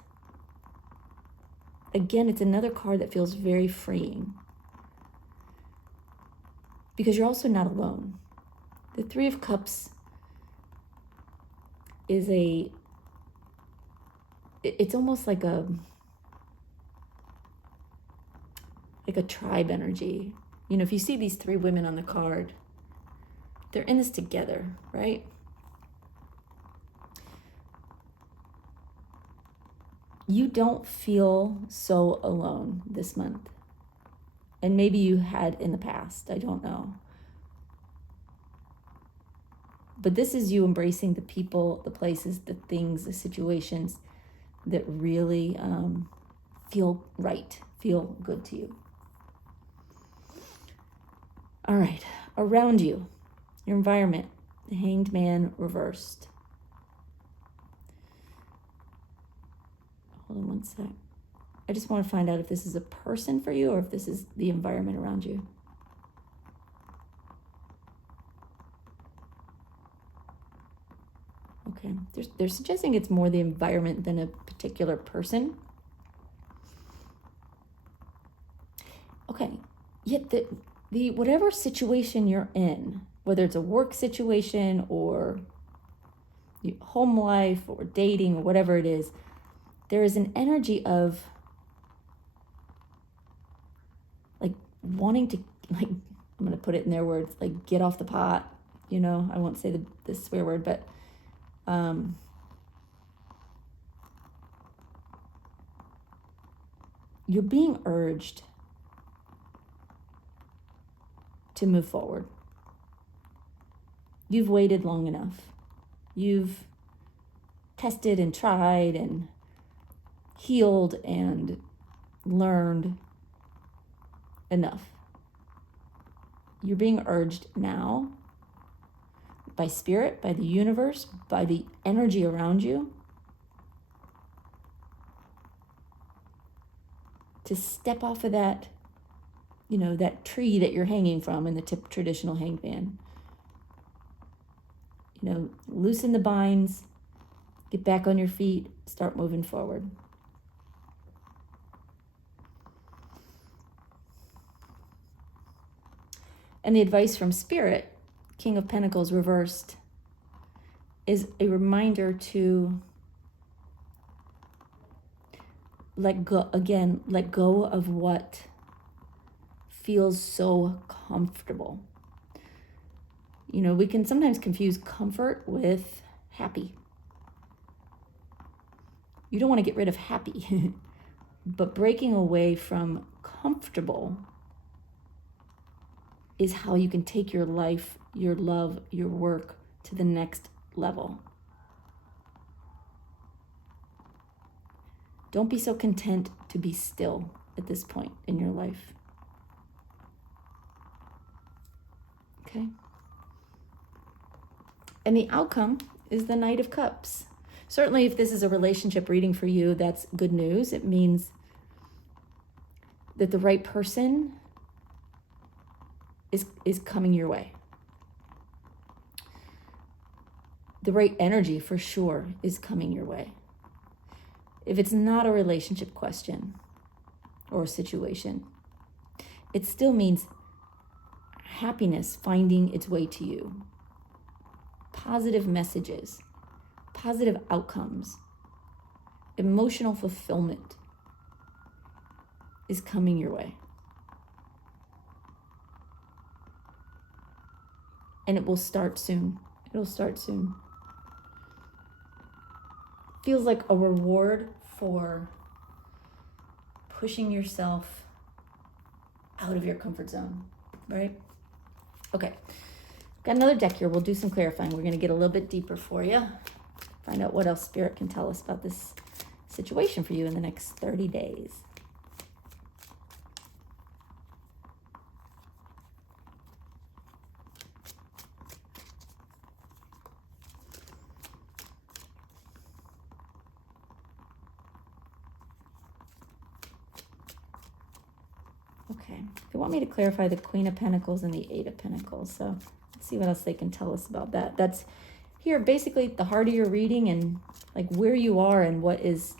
Again, it's another card that feels very freeing because you're also not alone. The 3 of Cups is it's almost like a tribe energy. You know, if you see these 3 women on the card, they're in this together, right? You don't feel so alone this month. And maybe you had in the past, I don't know. But this is you embracing the people, the places, the things, the situations that really feel right, feel good to you. All right, around you, your environment, the Hanged Man reversed. Hold on one sec. I just want to find out if this is a person for you or if this is the environment around you. Okay, they're suggesting it's more the environment than a particular person. Okay, yet the whatever situation you're in, whether it's a work situation or home life or dating or whatever it is, there is an energy of like wanting to, like, I'm going to put it in their words, like get off the pot, you know, I won't say the swear word, but you're being urged to move forward. You've waited long enough. You've tested and tried and healed and learned enough. You're being urged now by spirit, by the universe, by the energy around you to step off of that, you know, that tree that you're hanging from in the traditional hanged man. You know, loosen the binds, get back on your feet, start moving forward. And the advice from Spirit, King of Pentacles reversed, is a reminder to let go of what feels so comfortable. You know, we can sometimes confuse comfort with happy. You don't want to get rid of happy, but breaking away from comfortable is how you can take your life, your love, your work to the next level. Don't be so content to be still at this point in your life. Okay. And the outcome is the Knight of Cups. Certainly, if this is a relationship reading for you, that's good news. It means that the right person is coming your way. The right energy, for sure, is coming your way. If it's not a relationship question or a situation, it still means happiness finding its way to you. Positive messages, positive outcomes, emotional fulfillment is coming your way. And it will start soon. It'll start soon. Feels like a reward for pushing yourself out of your comfort zone, right? Okay, got another deck here. We'll do some clarifying. We're going to get a little bit deeper for you. Find out what else Spirit can tell us about this situation for you in the next 30 days. Okay, they want me to clarify the Queen of Pentacles and the Eight of Pentacles. So let's see what else they can tell us about that. That's here basically the heart of your reading and like where you are and what is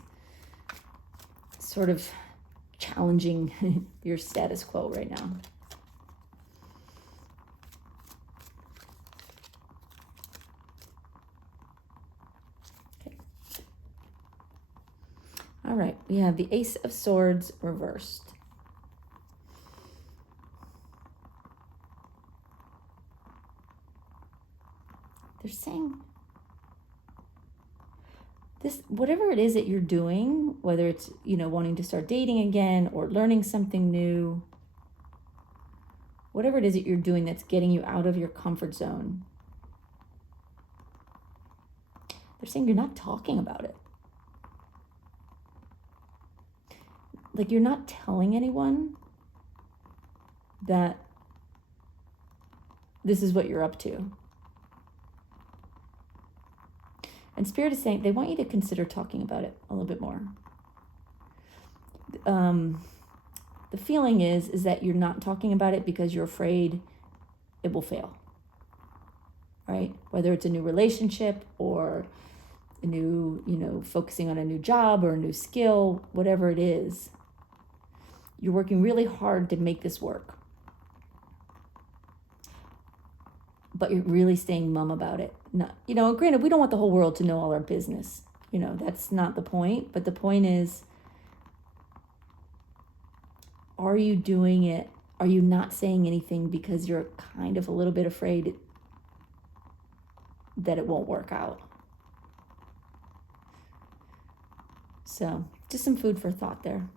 sort of challenging your status quo right now. Okay. All right, we have the Ace of Swords reversed. They're saying this, whatever it is that you're doing, whether it's, wanting to start dating again or learning something new, whatever it is that you're doing that's getting you out of your comfort zone, they're saying you're not talking about it. Like you're not telling anyone that this is what you're up to. And Spirit is saying they want you to consider talking about it a little bit more. The feeling is that you're not talking about it because you're afraid it will fail, right? Whether it's a new relationship or a new, focusing on a new job or a new skill, whatever it is, you're working really hard to make this work. But you're really staying mum about it. Not, granted, we don't want the whole world to know all our business. That's not the point. But the point is, are you doing it? Are you not saying anything because you're kind of a little bit afraid that it won't work out? So, just some food for thought there.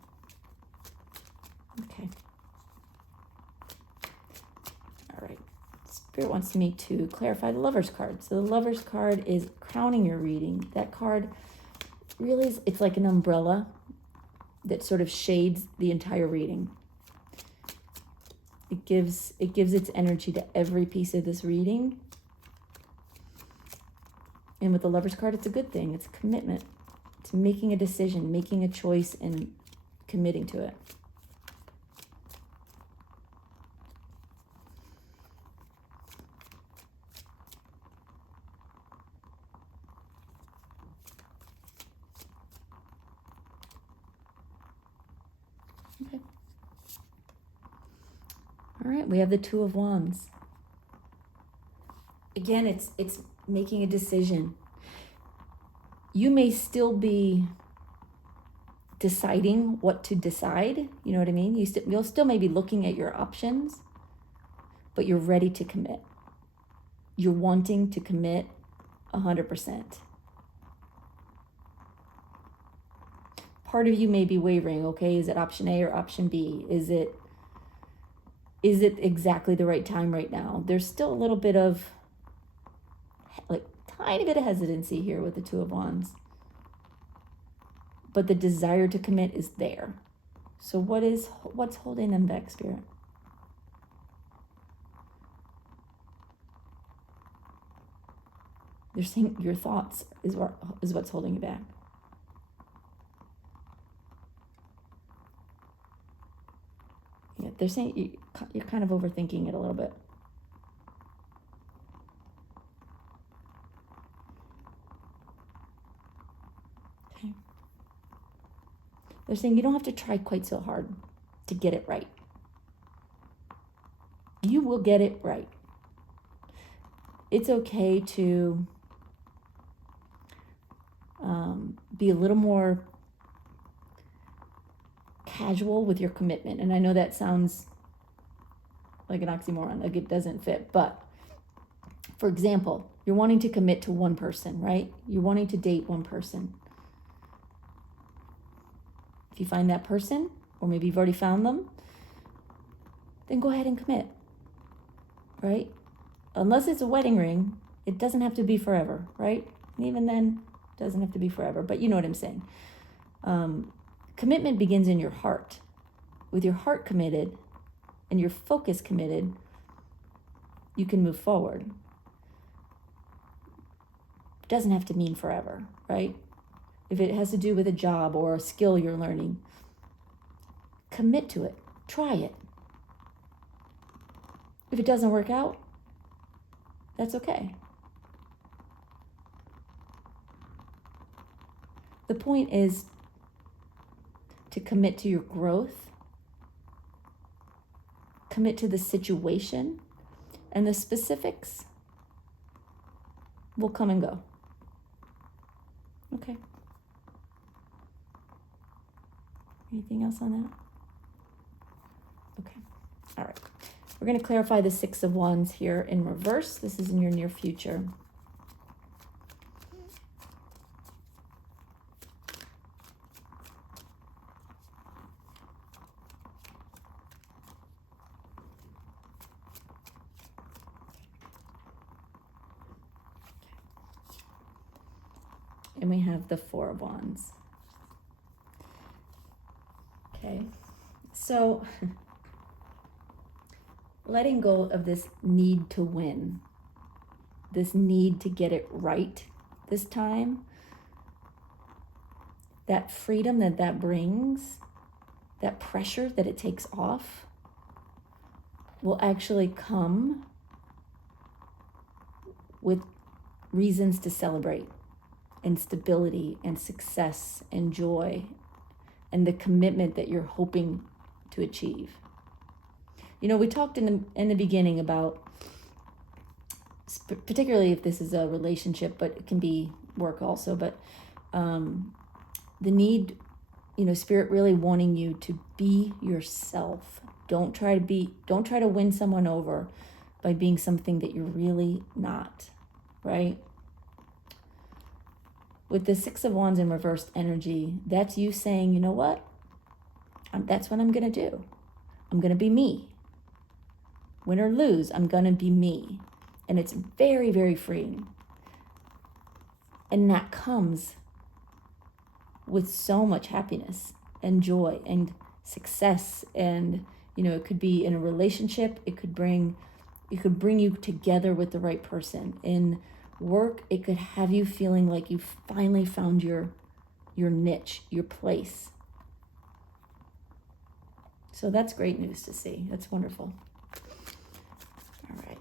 Okay. All right. Spirit wants me to clarify the Lover's card. So the Lover's card is crowning your reading. That card really is, it's like an umbrella that sort of shades the entire reading. It gives its energy to every piece of this reading. And with the Lover's card, it's a good thing. It's a commitment. It's making a decision, making a choice, and committing to it. Okay. All right, we have the Two of Wands. Again, it's making a decision. You may still be deciding what to decide. You know what I mean? You'll still maybe looking at your options, but you're ready to commit. You're wanting to commit 100%. Part of you may be wavering. Okay, is it option A or option B? Is it exactly the right time right now? There's still a little bit of, like, tiny bit of hesitancy here with the Two of Wands. But the desire to commit is there. So what's holding them back, Spirit? They're saying your thoughts is what's holding you back. Yeah, they're saying you're kind of overthinking it a little bit. Okay. They're saying you don't have to try quite so hard to get it right. You will get it right. It's okay to be a little more casual with your commitment. And I know that sounds like an oxymoron, like it doesn't fit. But for example, you're wanting to commit to one person, right? You're wanting to date one person. If you find that person, or maybe you've already found them, then go ahead and commit, right? Unless it's a wedding ring, it doesn't have to be forever, right? And even then, it doesn't have to be forever, but you know what I'm saying. Commitment begins in your heart. With your heart committed and your focus committed, you can move forward. It doesn't have to mean forever, right? If it has to do with a job or a skill you're learning, commit to it. Try it. If it doesn't work out, that's okay. The point is to commit to your growth, commit to the situation, and the specifics will come and go. Okay. Anything else on that? Okay. All right. We're going to clarify the Six of Wands here in reverse. This is in your near future. And we have the Four of Wands. Okay. So letting go of this need to win, this need to get it right this time, that freedom that brings, that pressure that it takes off, will actually come with reasons to celebrate, and stability and success and joy and the commitment that you're hoping to achieve. You know, we talked in the beginning about, particularly if this is a relationship, but it can be work also, but the need, you know, Spirit really wanting you to be yourself. Don't try to win someone over by being something that you're really not, right? With the Six of Wands in reversed energy, that's you saying, you know what? That's what I'm going to do. I'm going to be me. Win or lose, I'm going to be me. And it's very, very freeing. And that comes with so much happiness and joy and success. And, you know, it could be in a relationship. It could bring you together with the right person. In work, it could have you feeling like you finally found your niche, your place. So that's great news to see. That's wonderful. All right.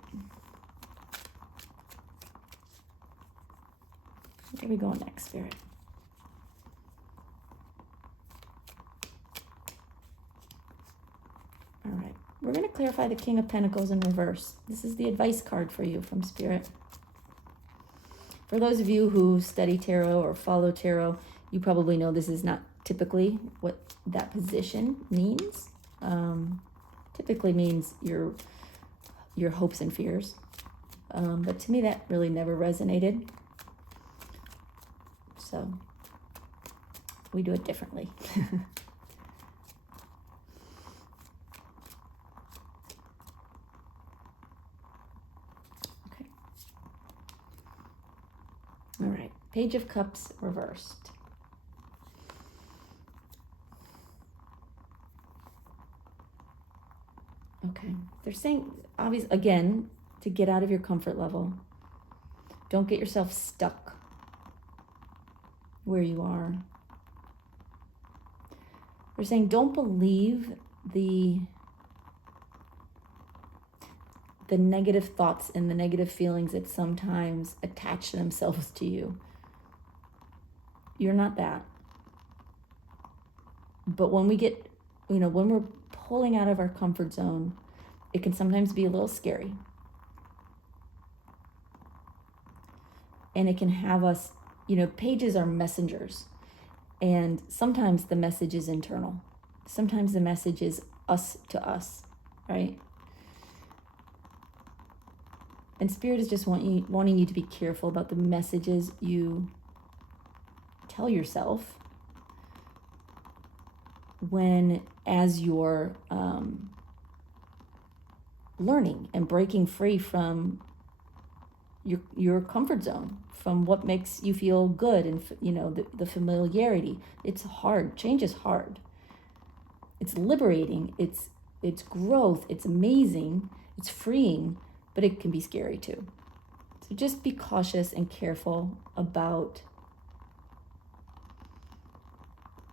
Where are we going next, Spirit? All right. We're going to clarify the King of Pentacles in reverse. This is the advice card for you from Spirit. For those of you who study tarot or follow tarot, you probably know this is not typically what that position means. Typically means your hopes and fears. But to me, that really never resonated. So we do it differently. Okay. All right. Page of Cups reversed. Okay. They're saying, obviously, again, to get out of your comfort level, Don't get yourself stuck where you are. We're saying don't believe the negative thoughts and the negative feelings that sometimes attach themselves to you. You're not that. But when we get, when we're pulling out of our comfort zone, it can sometimes be a little scary. And it can have us, pages are messengers. And sometimes the message is internal. Sometimes the message is us to us, right? And Spirit is just wanting you to be careful about the messages you tell yourself as you're learning and breaking free from your comfort zone, from what makes you feel good, and the familiarity. It's hard. Change is hard. It's liberating. It's growth. It's amazing. It's freeing, but it can be scary too. So just be cautious and careful about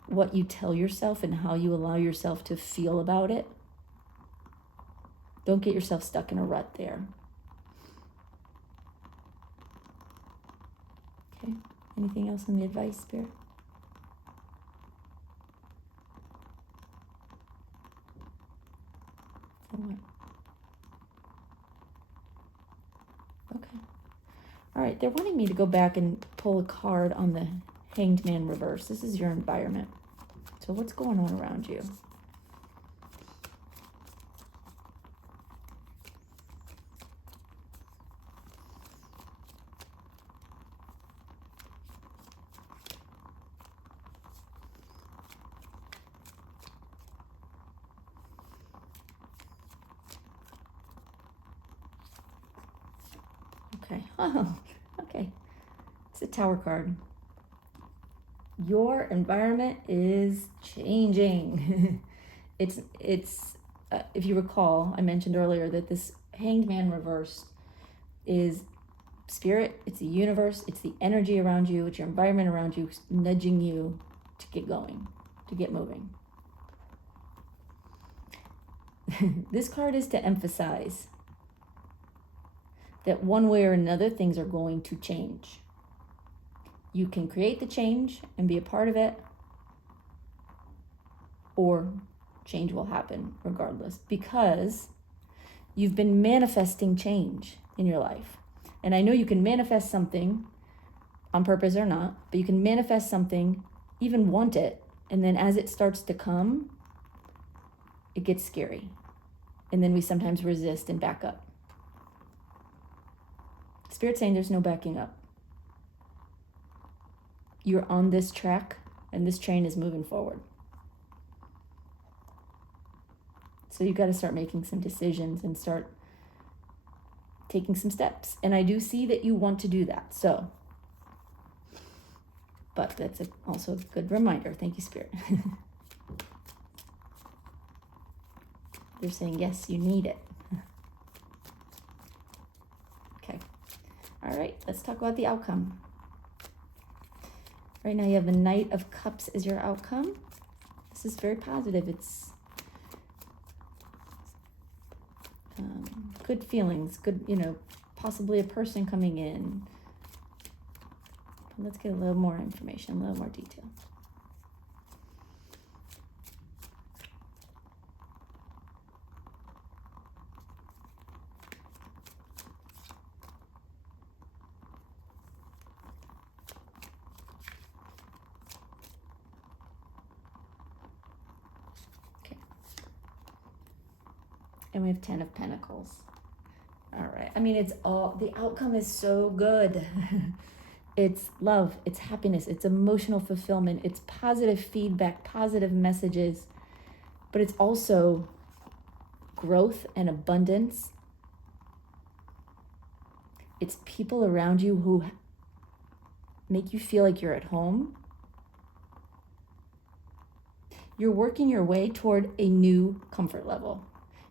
what you tell yourself and how you allow yourself to feel about it. Don't get yourself stuck in a rut there. Okay, anything else on the advice, Spirit? For what? Okay. All right, they're wanting me to go back and pull a card on the Hanged Man reverse. This is your environment. So what's going on around you? Okay. Oh, okay. It's a Tower card. Your environment is changing. it's if you recall, I mentioned earlier that this Hanged Man reversed is Spirit. It's the universe. It's the energy around you. It's your environment around you, nudging you to get going, to get moving. This card is to emphasize that one way or another things are going to change. You can create the change and be a part of it, or change will happen regardless, because you've been manifesting change in your life. And I know you can manifest something on purpose or not, but you can manifest something, even want it, and then as it starts to come, it gets scary. And then we sometimes resist and back up. Spirit's saying there's no backing up. You're on this track, and this train is moving forward. So you've got to start making some decisions and start taking some steps. And I do see that you want to do that. So, but that's also a good reminder. Thank you, Spirit. They're saying, yes, you need it. Okay. All right, let's talk about the outcome. Right now you have the Knight of Cups as your outcome. This is very positive. It's good feelings, good, possibly a person coming in. Let's get a little more information, a little more detail. And we have 10 of Pentacles. All right. I mean, the outcome is so good. It's love, it's happiness, it's emotional fulfillment, it's positive feedback, positive messages, but it's also growth and abundance. It's people around you who make you feel like you're at home. You're working your way toward a new comfort level.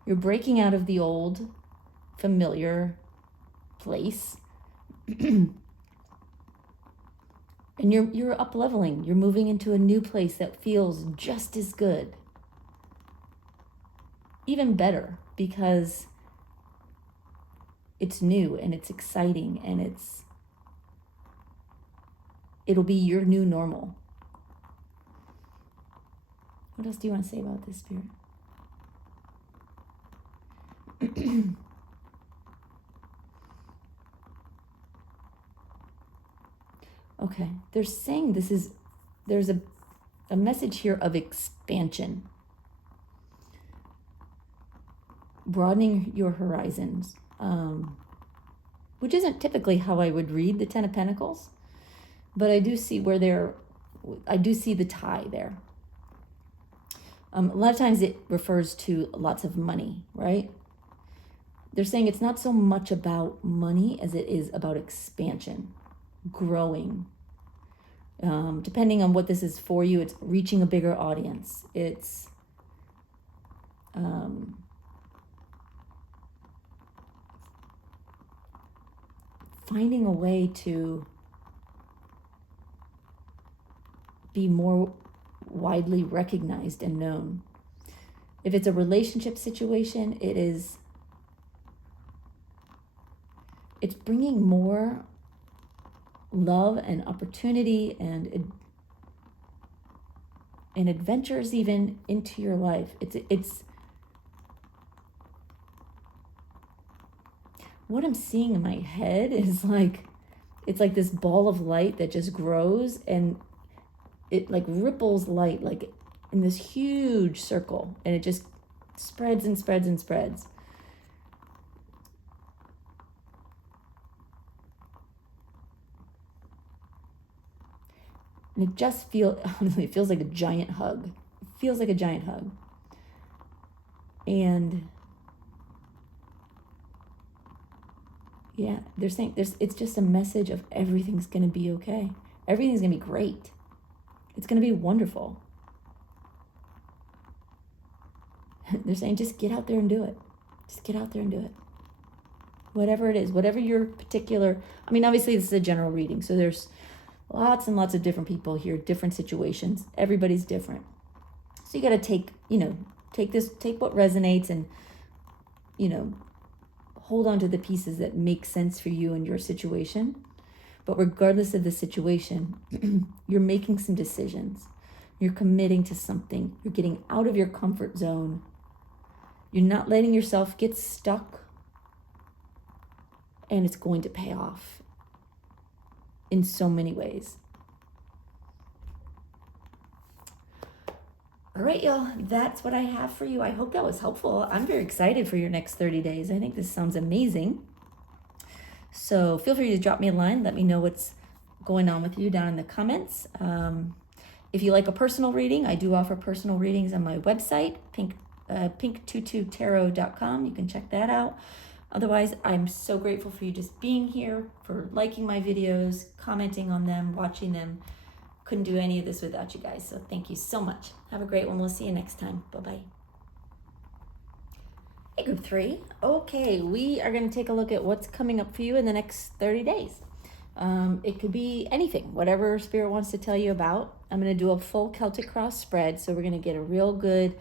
You're breaking out of the old familiar place, And you're up leveling. You're moving into a new place that feels just as good. Even better, because it's new and it's exciting and it'll be your new normal. What else do you want to say about this, Spirit? Okay, they're saying there's a message here of expansion. Broadening your horizons, which isn't typically how I would read the Ten of Pentacles, but I do see I do see the tie there. A lot of times it refers to lots of money, right? They're saying it's not so much about money as it is about expansion, growing. Depending on what this is for you, it's reaching a bigger audience. It's finding a way to be more widely recognized and known. If it's a relationship situation, it's bringing more love and opportunity and adventures even into your life. It's what I'm seeing in my head is it's like this ball of light that just grows, and it like ripples light like in this huge circle, and it just spreads and spreads and spreads. And it just honestly, it feels like a giant hug. It feels like a giant hug. And yeah, they're saying it's just a message of everything's going to be okay. Everything's going to be great. It's going to be wonderful. They're saying just get out there and do it. Just get out there and do it. Whatever it is, whatever your particular, I mean, obviously this is a general reading, so there's lots and lots of different people here, different situations. Everybody's different. So you got to take what resonates and, hold on to the pieces that make sense for you and your situation. But regardless of the situation, you're making some decisions. You're committing to something. You're getting out of your comfort zone. You're not letting yourself get stuck. And it's going to pay off in so many ways. All right, y'all, that's what I have for you. I hope that was helpful. I'm very excited for your next 30 days. I think this sounds amazing. So feel free to drop me a line. Let me know what's going on with you down in the comments. If you like a personal reading, I do offer personal readings on my website, pink22tarot.com. You can check that out. Otherwise, I'm so grateful for you just being here, for liking my videos, commenting on them, watching them. Couldn't do any of this without you guys. So thank you so much. Have a great one. We'll see you next time. Bye-bye. Hey, group 3. Okay, we are going to take a look at what's coming up for you in the next 30 days. It could be anything, whatever Spirit wants to tell you about. I'm going to do a full Celtic Cross spread, so we're going to get a real good,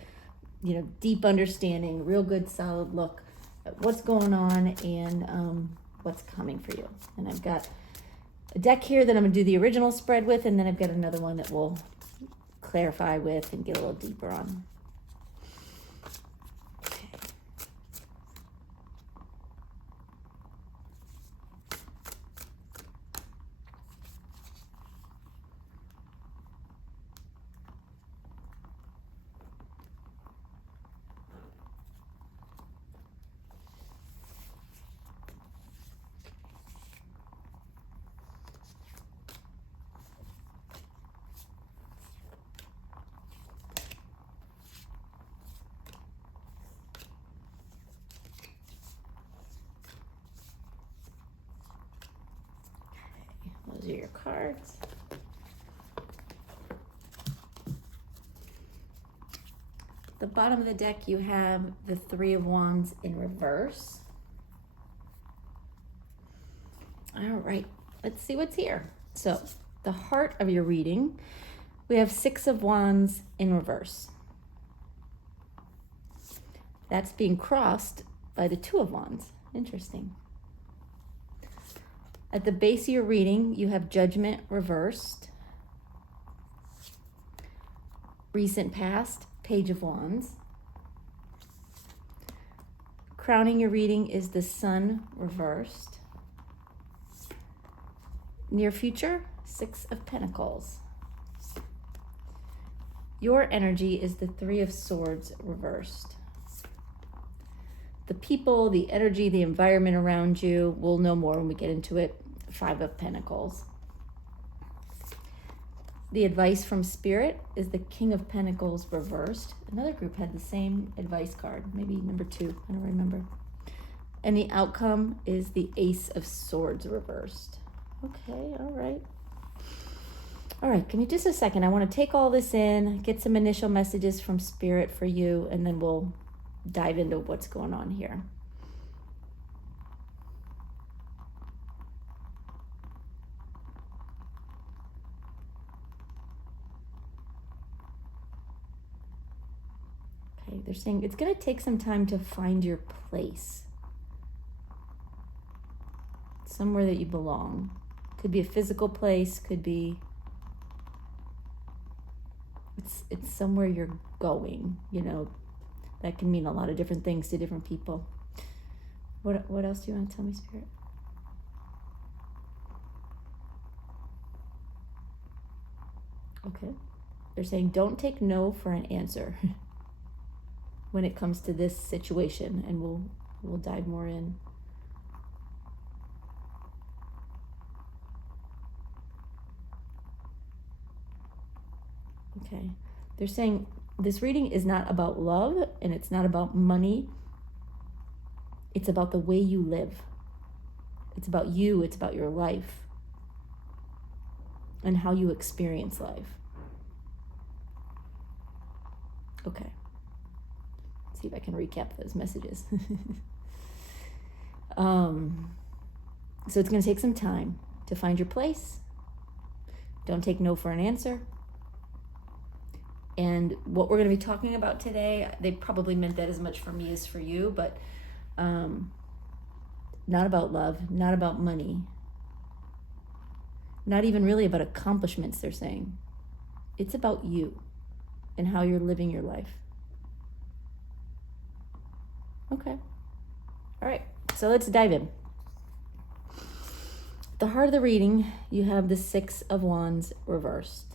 deep understanding, real good solid look at what's going on and what's coming for you. And I've got a deck here that I'm going to do the original spread with, and then I've got another one that we'll clarify with and get a little deeper on. Those are your cards. At the bottom of the deck, you have the Three of Wands in reverse. All right, let's see what's here. So the heart of your reading, we have Six of Wands in reverse. That's being crossed by the Two of Wands. Interesting. At the base of your reading, you have Judgment reversed. Recent past, Page of Wands. Crowning your reading is the Sun reversed. Near future, Six of Pentacles. Your energy is the Three of Swords reversed. The people, the energy, the environment around you, we'll know more when we get into it. Five of Pentacles. The advice from Spirit is the King of Pentacles reversed. Another group had the same advice card, maybe number 2, I don't remember. And the outcome is the Ace of Swords reversed. Okay, all right. All right, give me just a second. I want to take all this in, get some initial messages from Spirit for you, and then we'll dive into what's going on here. Okay, they're saying it's going to take some time to find your place. Somewhere that you belong. Could be a physical place, could be it's somewhere you're going, you know. That can mean a lot of different things to different people. What else do you want to tell me, Spirit? Okay. They're saying don't take no for an answer when it comes to this situation, and we'll dive more in. Okay. They're saying this reading is not about love and it's not about money. It's about the way you live. It's about you. It's about your life and how you experience life. Okay. Let's see if I can recap those messages. So it's going to take some time to find your place. Don't take no for an answer. And what we're going to be talking about today, they probably meant that as much for me as for you, but not about love, not about money, not even really about accomplishments, they're saying. It's about you and how you're living your life. Okay. All right. So let's dive in. At the heart of the reading, you have the Six of Wands reversed.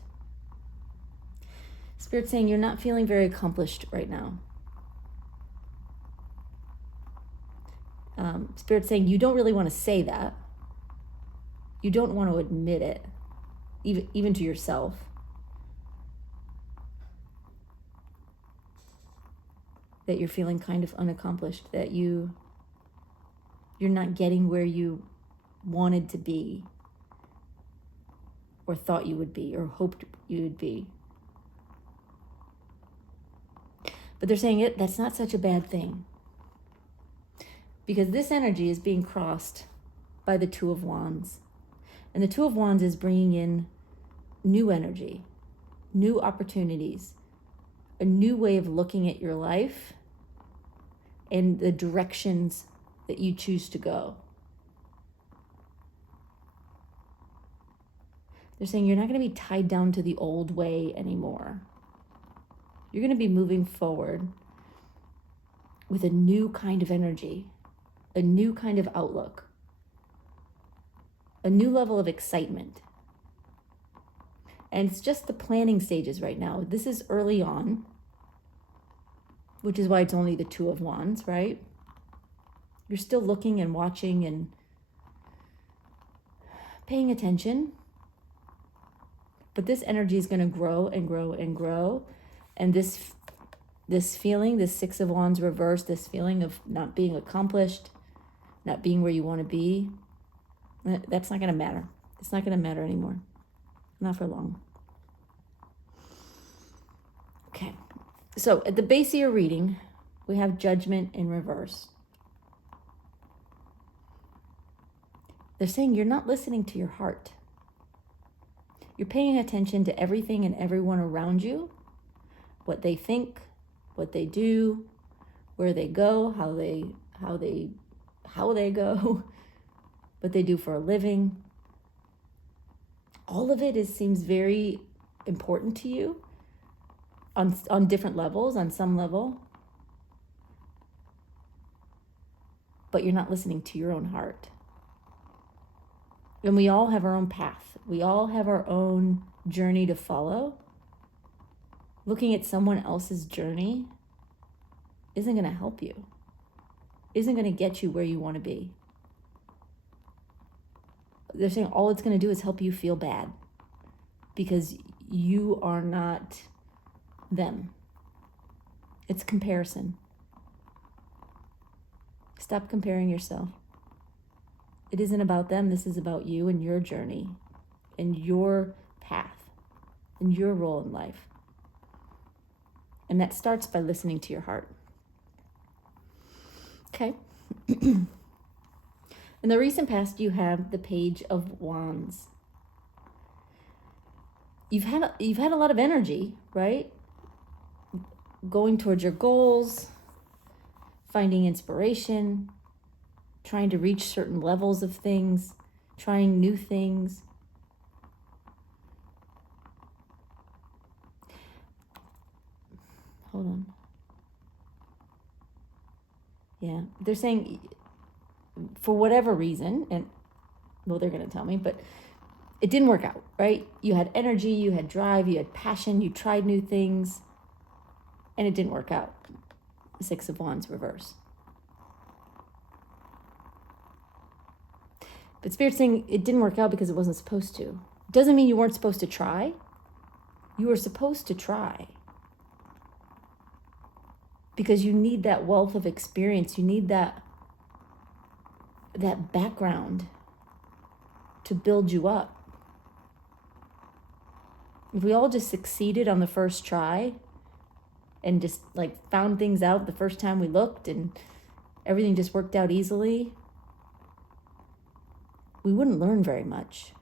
Spirit saying you're not feeling very accomplished right now. Spirit saying you don't really want to say that. You don't want to admit it, even to yourself. That you're feeling kind of unaccomplished, that you're not getting where you wanted to be, or thought you would be, or hoped you would be. But they're saying that's not such a bad thing. Because this energy is being crossed by the Two of Wands. And the Two of Wands is bringing in new energy, new opportunities, a new way of looking at your life and the directions that you choose to go. They're saying you're not going to be tied down to the old way anymore. You're going to be moving forward with a new kind of energy, a new kind of outlook, a new level of excitement. And it's just the planning stages right now. This is early on, which is why it's only the Two of Wands, right? You're still looking and watching and paying attention. But this energy is going to grow and grow and grow. And this feeling, this Six of Wands reversed, this feeling of not being accomplished, not being where you want to be, that's not going to matter. It's not going to matter anymore. Not for long. Okay. So at the base of your reading, we have Judgment in reverse. They're saying you're not listening to your heart. You're paying attention to everything and everyone around you, what they think, what they do, where they go, how they go, what they do for a living. All of it seems very important to you on different levels, on some level. But you're not listening to your own heart. And we all have our own path. We all have our own journey to follow. Looking at someone else's journey isn't going to help you, isn't going to get you where you want to be. They're saying all it's going to do is help you feel bad because you are not them. It's comparison. Stop comparing yourself. It isn't about them. This is about you and your journey and your path and your role in life. And that starts by listening to your heart. Okay. In the recent past, you have the Page of Wands. You've had a lot of energy, right? Going towards your goals, finding inspiration, trying to reach certain levels of things, trying new things. Hold on. Yeah, they're saying for whatever reason, and well, they're going to tell me, but it didn't work out, right? You had energy, you had drive, you had passion, you tried new things, and it didn't work out. 6 of Wands reverse. But Spirit's saying it didn't work out because it wasn't supposed to. Doesn't mean you weren't supposed to try. You were supposed to try. Because you need that wealth of experience. You need that background to build you up. If we all just succeeded on the first try and just like found things out the first time we looked and everything just worked out easily, we wouldn't learn very much.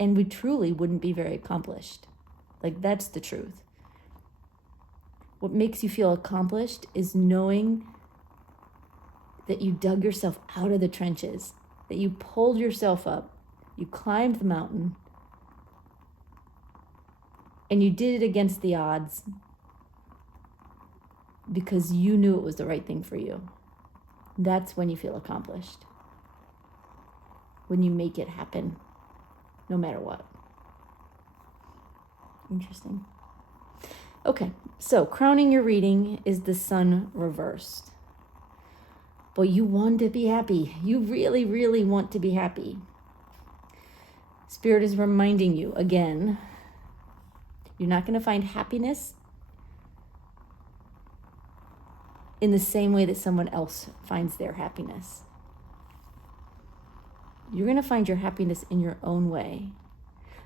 And we truly wouldn't be very accomplished. Like, that's the truth. What makes you feel accomplished is knowing that you dug yourself out of the trenches, that you pulled yourself up, you climbed the mountain, and you did it against the odds because you knew it was the right thing for you. That's when you feel accomplished. When you make it happen, no matter what. Interesting. Okay, so crowning your reading is the Sun reversed. But you want to be happy. You really, really want to be happy. Spirit is reminding you again, you're not going to find happiness in the same way that someone else finds their happiness. You're going to find your happiness in your own way.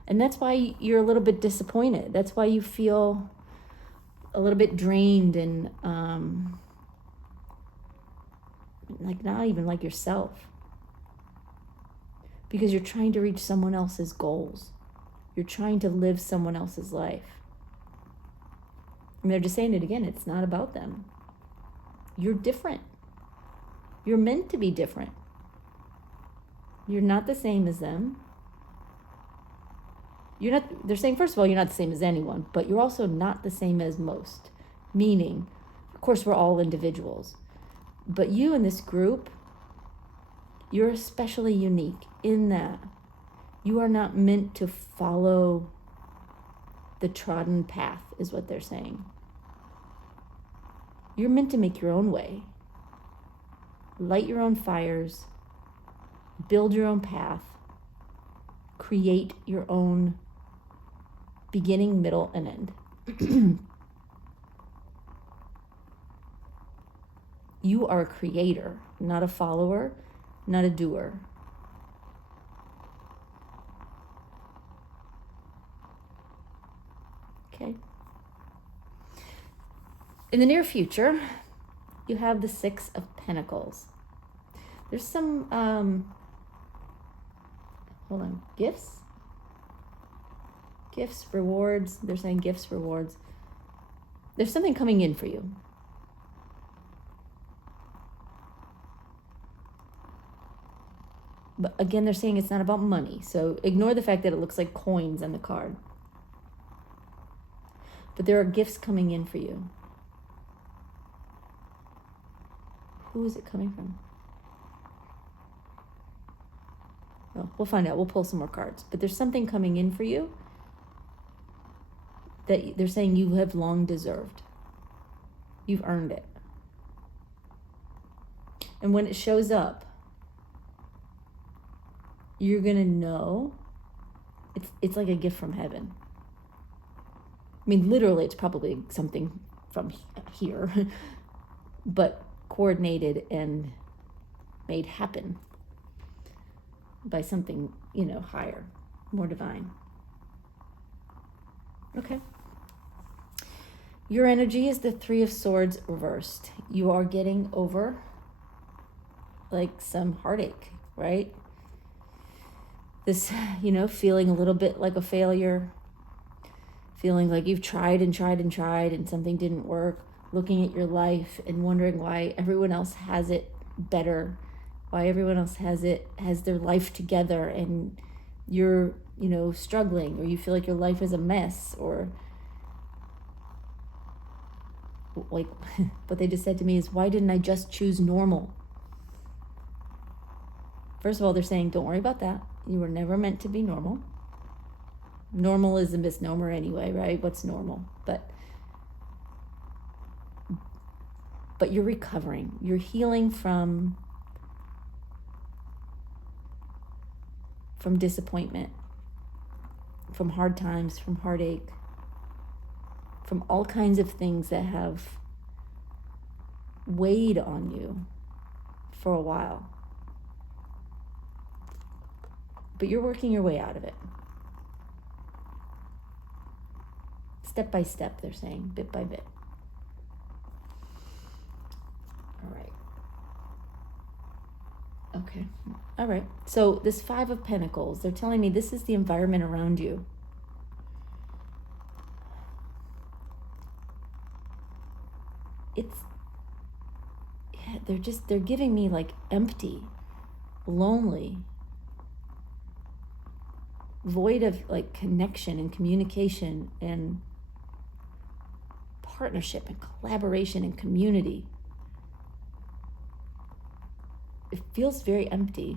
And that's why you're a little bit disappointed. That's why you feel a little bit drained and like not even like yourself. Because you're trying to reach someone else's goals. You're trying to live someone else's life. And they're just saying it again, it's not about them. You're different. You're meant to be different. You're not the same as them. They're saying, first of all, you're not the same as anyone, but you're also not the same as most. Meaning, of course, we're all individuals. But you in this group, you're especially unique in that you are not meant to follow the trodden path, is what they're saying. You're meant to make your own way. Light your own fires. Build your own path. Create your own beginning, middle, and end. You are a creator, not a follower, not a doer. Okay? In the near future, you have the Six of Pentacles. There's some, gifts, rewards. They're saying gifts, rewards. There's something coming in for you. But again, they're saying it's not about money. So ignore the fact that it looks like coins on the card. But there are gifts coming in for you. Who is it coming from? Well, we'll find out. We'll pull some more cards. But there's something coming in for you that they're saying you have long deserved. You've earned it. And when it shows up, you're going to know it's like a gift from heaven. I mean, literally, it's probably something from here, but coordinated and made happen by something, higher, more divine. Okay. Your energy is the Three of Swords reversed. You are getting over like some heartache, right? This, feeling a little bit like a failure, feeling like you've tried and tried and tried and something didn't work, looking at your life and wondering why everyone else has it better, why everyone else has their life together and you're, struggling, or you feel like your life is a mess, or like what they just said to me is, why didn't I just choose normal? First of all, they're saying, don't worry about that. You were never meant to be normal. Normal is a misnomer anyway, right? What's normal? But you're recovering. You're healing from disappointment, from hard times, from heartache, from all kinds of things that have weighed on you for a while. But you're working your way out of it. Step by step, they're saying, bit by bit. All right. Okay. All right. So this Five of Pentacles, they're telling me this is the environment around you. They're giving me like empty, lonely, void of like connection and communication and partnership and collaboration and community. It feels very empty.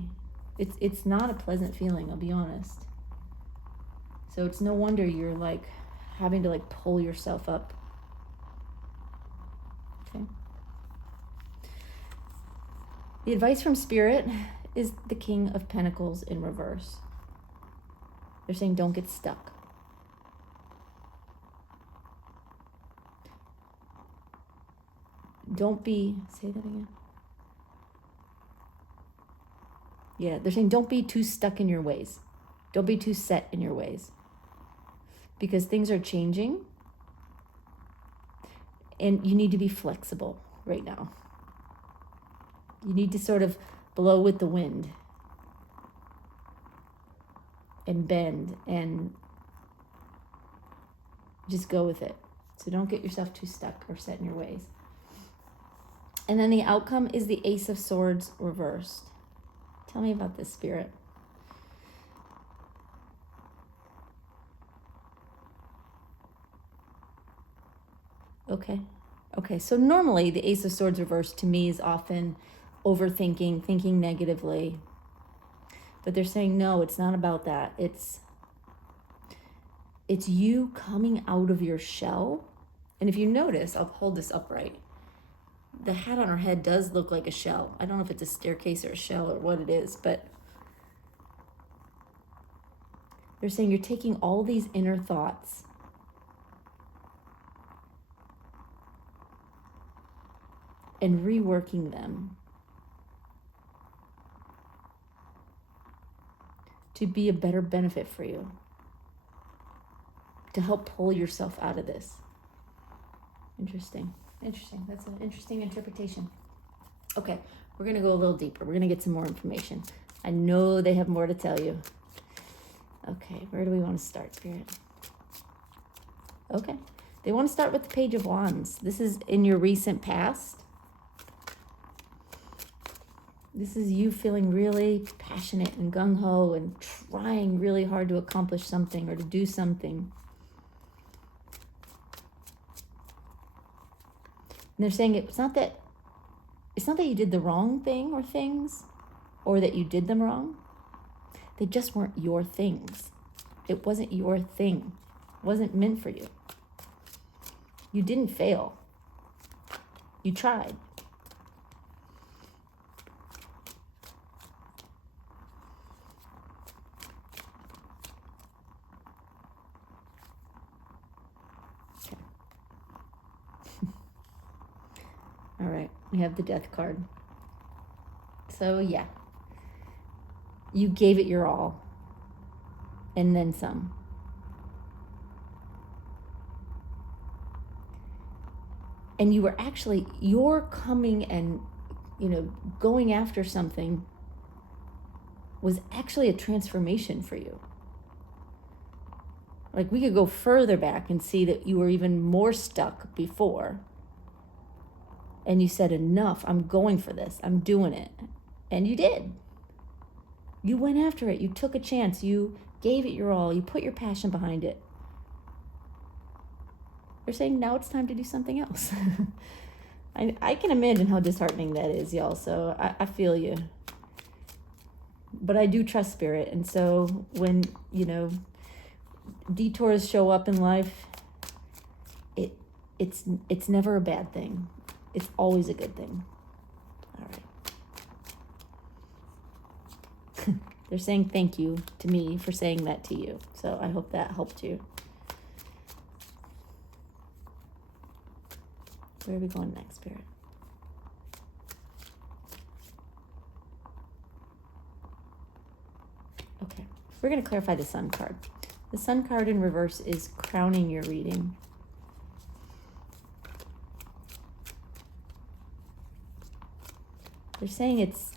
It's not a pleasant feeling, I'll be honest. So it's no wonder you're like having to like pull yourself up. Okay. The advice from Spirit is the King of Pentacles in reverse. They're saying don't get stuck. Say that again. Yeah, they're saying don't be too stuck in your ways. Don't be too set in your ways. Because things are changing and you need to be flexible right now. You need to sort of blow with the wind and bend and just go with it. So don't get yourself too stuck or set in your ways. And then the outcome is the Ace of Swords reversed. Tell me about this, Spirit. Okay, so normally the Ace of Swords reversed to me is often overthinking, thinking negatively. But they're saying, no, it's not about that. It's you coming out of your shell. And if you notice, I'll hold this upright. The hat on her head does look like a shell. I don't know if it's a staircase or a shell or what it is, but they're saying you're taking all these inner thoughts and reworking them to be a better benefit for you, to help pull yourself out of this. Interesting. Interesting. That's an interesting interpretation. Okay, we're going to go a little deeper. We're going to get some more information. I know they have more to tell you. Okay, where do we want to start, Spirit? Okay, they want to start with the Page of Wands. This is in your recent past. This is you feeling really passionate and gung-ho and trying really hard to accomplish something or to do something. And they're saying it's not that you did the wrong thing or things, or that you did them wrong. They just weren't your things. It wasn't your thing. It wasn't meant for you. You didn't fail. You tried. Okay. All right, we have the Death card. So yeah, you gave it your all, and then some. And you were actually, your coming and, going after something was actually a transformation for you. Like, we could go further back and see that you were even more stuck before. And you said, enough, I'm going for this, I'm doing it. And you did. You went after it. You took a chance. You gave it your all. You put your passion behind it. They're saying now it's time to do something else. I can imagine how disheartening that is, y'all. So I feel you. But I do trust Spirit. And so when, detours show up in life, it's never a bad thing. It's always a good thing. All right. They're saying thank you to me for saying that to you. So I hope that helped you. Where are we going next, Spirit? Okay, we're going to clarify the Sun card. The Sun card in reverse is crowning your reading. They're saying it's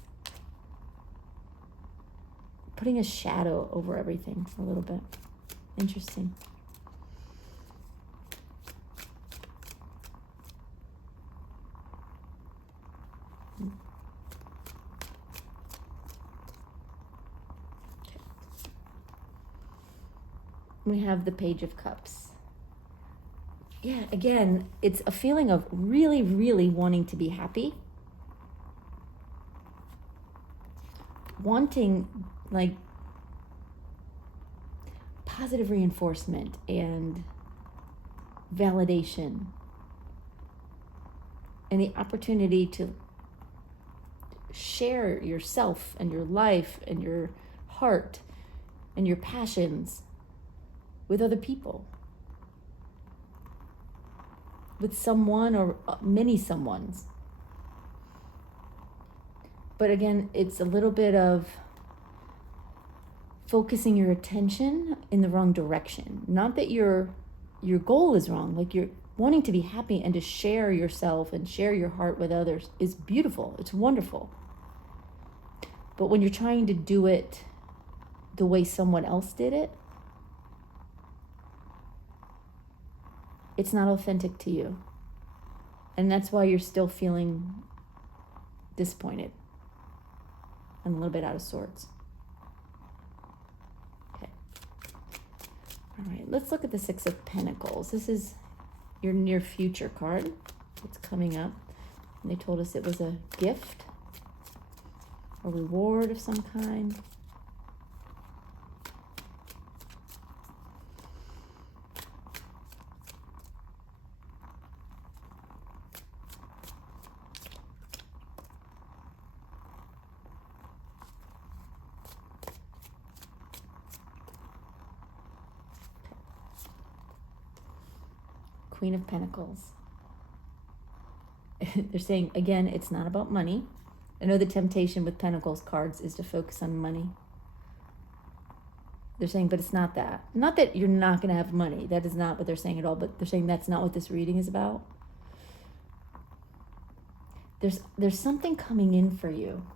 putting a shadow over everything a little bit. Interesting. We have the Page of Cups. Yeah, again, it's a feeling of really, really wanting to be happy. Wanting, like, positive reinforcement and validation. And the opportunity to share yourself and your life and your heart and your passions with other people, with someone or many someones. But again, it's a little bit of focusing your attention in the wrong direction. Not that your goal is wrong, like you're wanting to be happy and to share yourself and share your heart with others is beautiful, it's wonderful. But when you're trying to do it the way someone else did it, it's not authentic to you. And that's why you're still feeling disappointed and a little bit out of sorts. Okay. All right, let's look at the Six of Pentacles. This is your near future card. It's coming up. And they told us it was a gift, a reward of some kind. Queen of Pentacles. They're saying, again, it's not about money. I know the temptation with Pentacles cards is to focus on money. They're saying, but it's not that. Not that you're not going to have money. That is not what they're saying at all, but they're saying that's not what this reading is about. there's something coming in for you,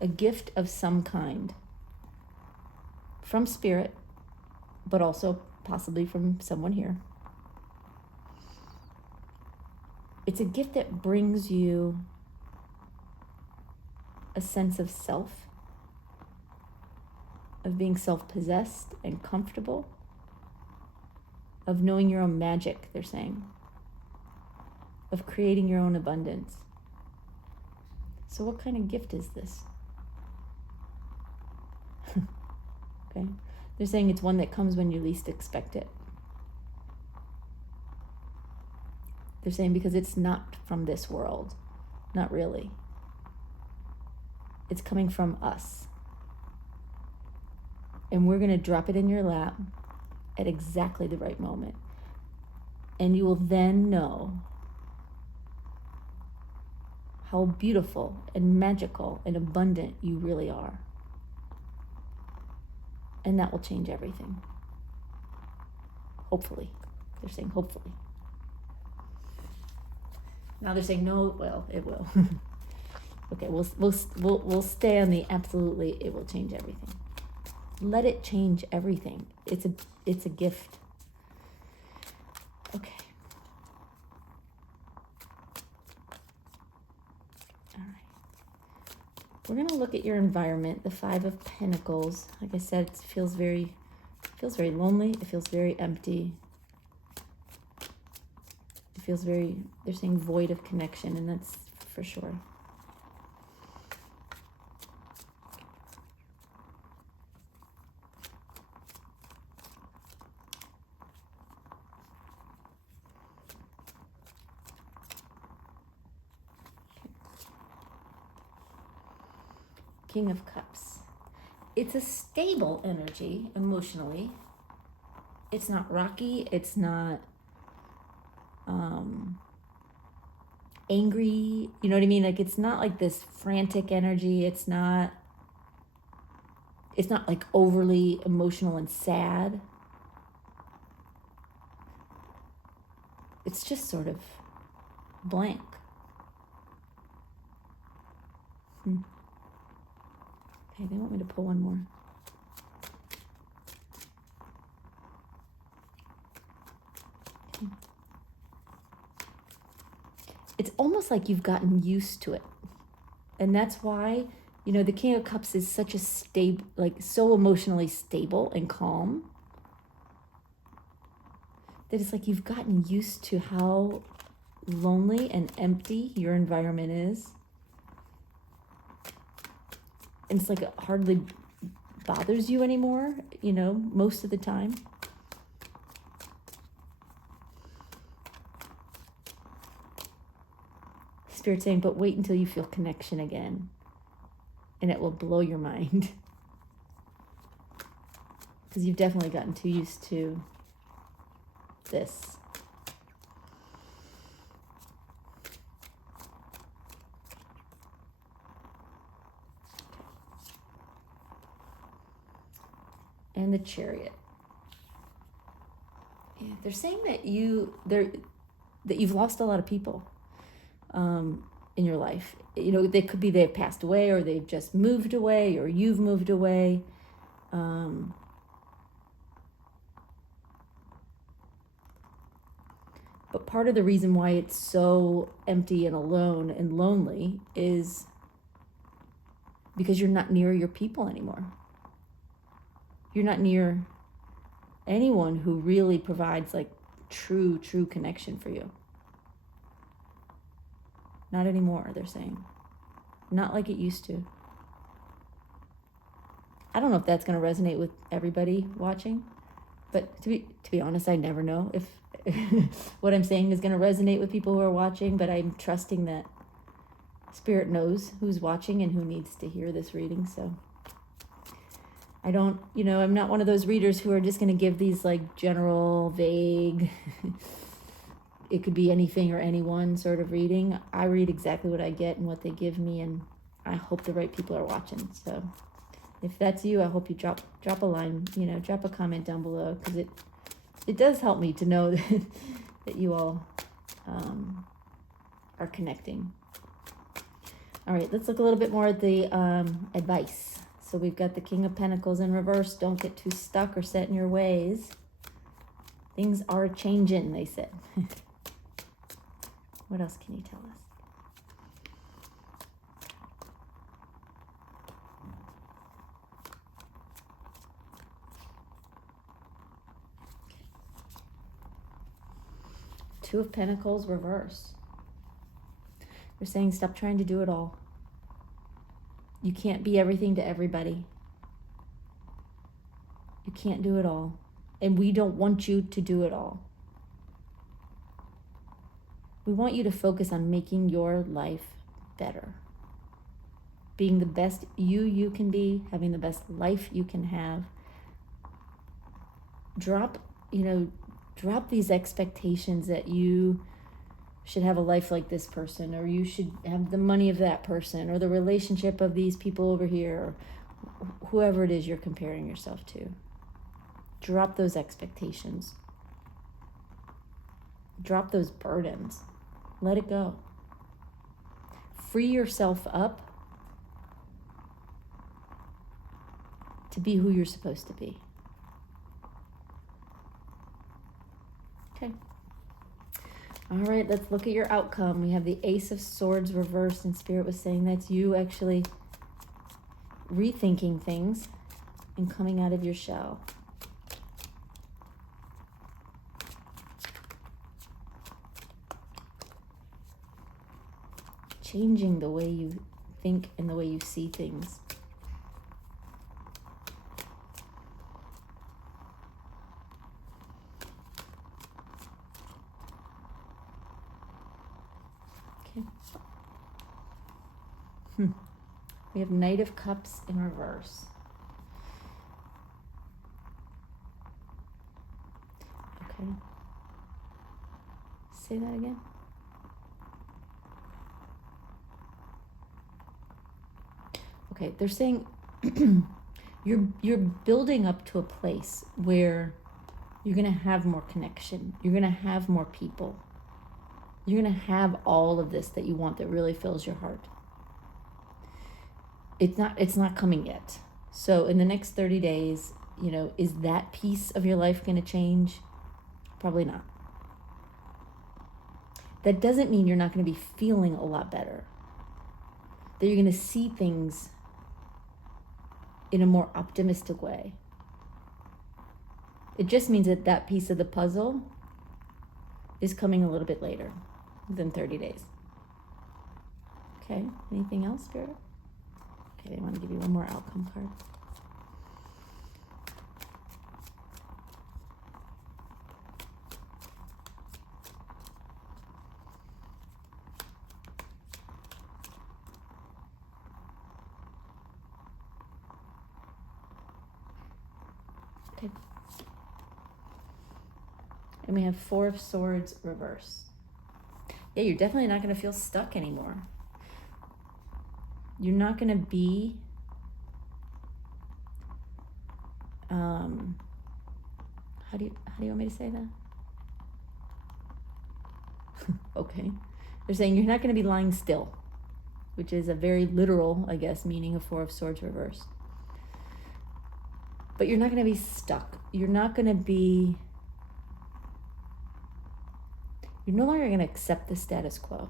a gift of some kind from spirit, but also possibly from someone here. It's a gift that brings you a sense of self, of being self-possessed and comfortable, of knowing your own magic, they're saying, of creating your own abundance. So what kind of gift is this? Okay. They're saying it's one that comes when you least expect it. They're saying because it's not from this world. Not really. It's coming from us. And we're going to drop it in your lap at exactly the right moment. And you will then know how beautiful and magical and abundant you really are. And that will change everything. Hopefully. They're saying hopefully. Now they're saying no, well, it will. Okay, we'll stay on the absolutely, it will change everything. Let it change everything. It's a gift. Okay. All right. We're gonna look at your environment, the Five of Pentacles. Like I said, it feels very lonely. It feels very empty. It feels very, they're saying void of connection, and that's for sure. King of Cups. It's a stable energy emotionally. It's not rocky. It's not angry. You know what I mean? Like, it's not like this frantic energy. It's not like overly emotional and sad. It's just sort of blank. Okay, they want me to pull one more. Okay. It's almost like you've gotten used to it. And that's why, the King of Cups is such a stable, like so emotionally stable and calm, that it's like you've gotten used to how lonely and empty your environment is. And it's like it hardly bothers you anymore, most of the time. Spirit saying, but wait until you feel connection again, and it will blow your mind. Because you've definitely gotten too used to this. And the Chariot. Yeah, they're saying that you've lost a lot of people in your life. They could be they've passed away, or they've just moved away, or you've moved away. But part of the reason why it's so empty and alone and lonely is because you're not near your people anymore. You're not near anyone who really provides like true connection for you. Not anymore, they're saying. Not like it used to. I don't know if that's going to resonate with everybody watching, but to be honest, I never know if what I'm saying is going to resonate with people who are watching, but I'm trusting that Spirit knows who's watching and who needs to hear this reading. So I don't, I'm not one of those readers who are just going to give these like general, vague, it could be anything or anyone sort of reading. I read exactly what I get and what they give me, and I hope the right people are watching. So if that's you, I hope you drop a line, drop a comment down below, because it does help me to know that you all are connecting. All right, let's look a little bit more at the advice. So we've got the King of Pentacles in reverse. Don't get too stuck or set in your ways. Things are changing, they said. What else can you tell us? Two of Pentacles reverse. They're saying stop trying to do it all. You can't be everything to everybody. You can't do it all. And we don't want you to do it all. We want you to focus on making your life better. Being the best you can be, having the best life you can have. Drop these expectations that you should have a life like this person, or you should have the money of that person, or the relationship of these people over here, or whoever it is you're comparing yourself to. Drop those expectations. Drop those burdens. Let it go. Free yourself up to be who you're supposed to be. Okay. All right, let's look at your outcome. We have the Ace of Swords reversed, and Spirit was saying that's you actually rethinking things and coming out of your shell. Changing the way you think and the way you see things. Okay. We have Knight of Cups in reverse. Okay. Say that again. Okay, they're saying you're building up to a place where you're going to have more connection. You're going to have more people. You're going to have all of this that you want that really fills your heart. It's not coming yet. So in the next 30 days, is that piece of your life going to change? Probably not. That doesn't mean you're not going to be feeling a lot better. That you're going to see things in a more optimistic way. It just means that that piece of the puzzle is coming a little bit later than 30 days. Okay, anything else, Spirit? Okay, they want to give you one more outcome card. Okay. And we have Four of Swords reverse. Yeah, you're definitely not going to feel stuck anymore. You're not going to be how do you want me to say that? Okay. They're saying you're not going to be lying still, which is a very literal, I guess, meaning of Four of Swords reversed. But you're not going to be stuck. You're no longer going to accept the status quo.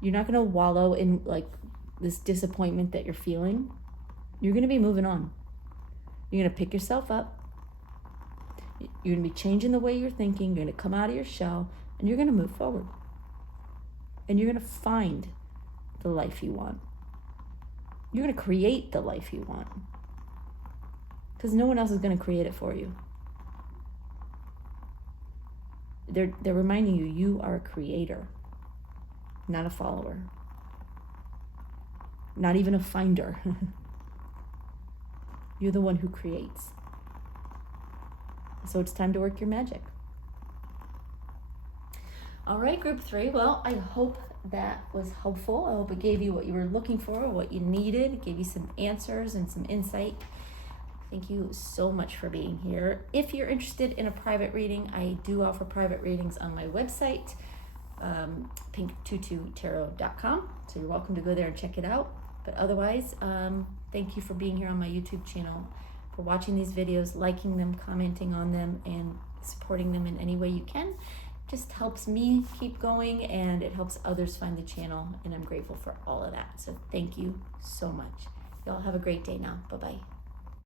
You're not going to wallow in this disappointment that you're feeling. You're going to be moving on. You're going to pick yourself up. You're going to be changing the way you're thinking. You're going to come out of your shell, and you're going to move forward. And you're going to find the life you want. You're going to create the life you want. Because no one else is going to create it for you. They're reminding you, you are a creator, not a follower. Not even a finder. You're the one who creates. So it's time to work your magic. All right, group 3. Well, I hope that was helpful. I hope it gave you what you were looking for, what you needed. It gave you some answers and some insight. Thank you so much for being here. If you're interested in a private reading, I do offer private readings on my website. pinktututarot.com. So you're welcome to go there and check it out. But otherwise, thank you for being here on my YouTube channel, for watching these videos, liking them, commenting on them, and supporting them in any way you can. Just helps me keep going, and it helps others find the channel, and I'm grateful for all of that. So thank you so much. Y'all have a great day now. Bye-bye.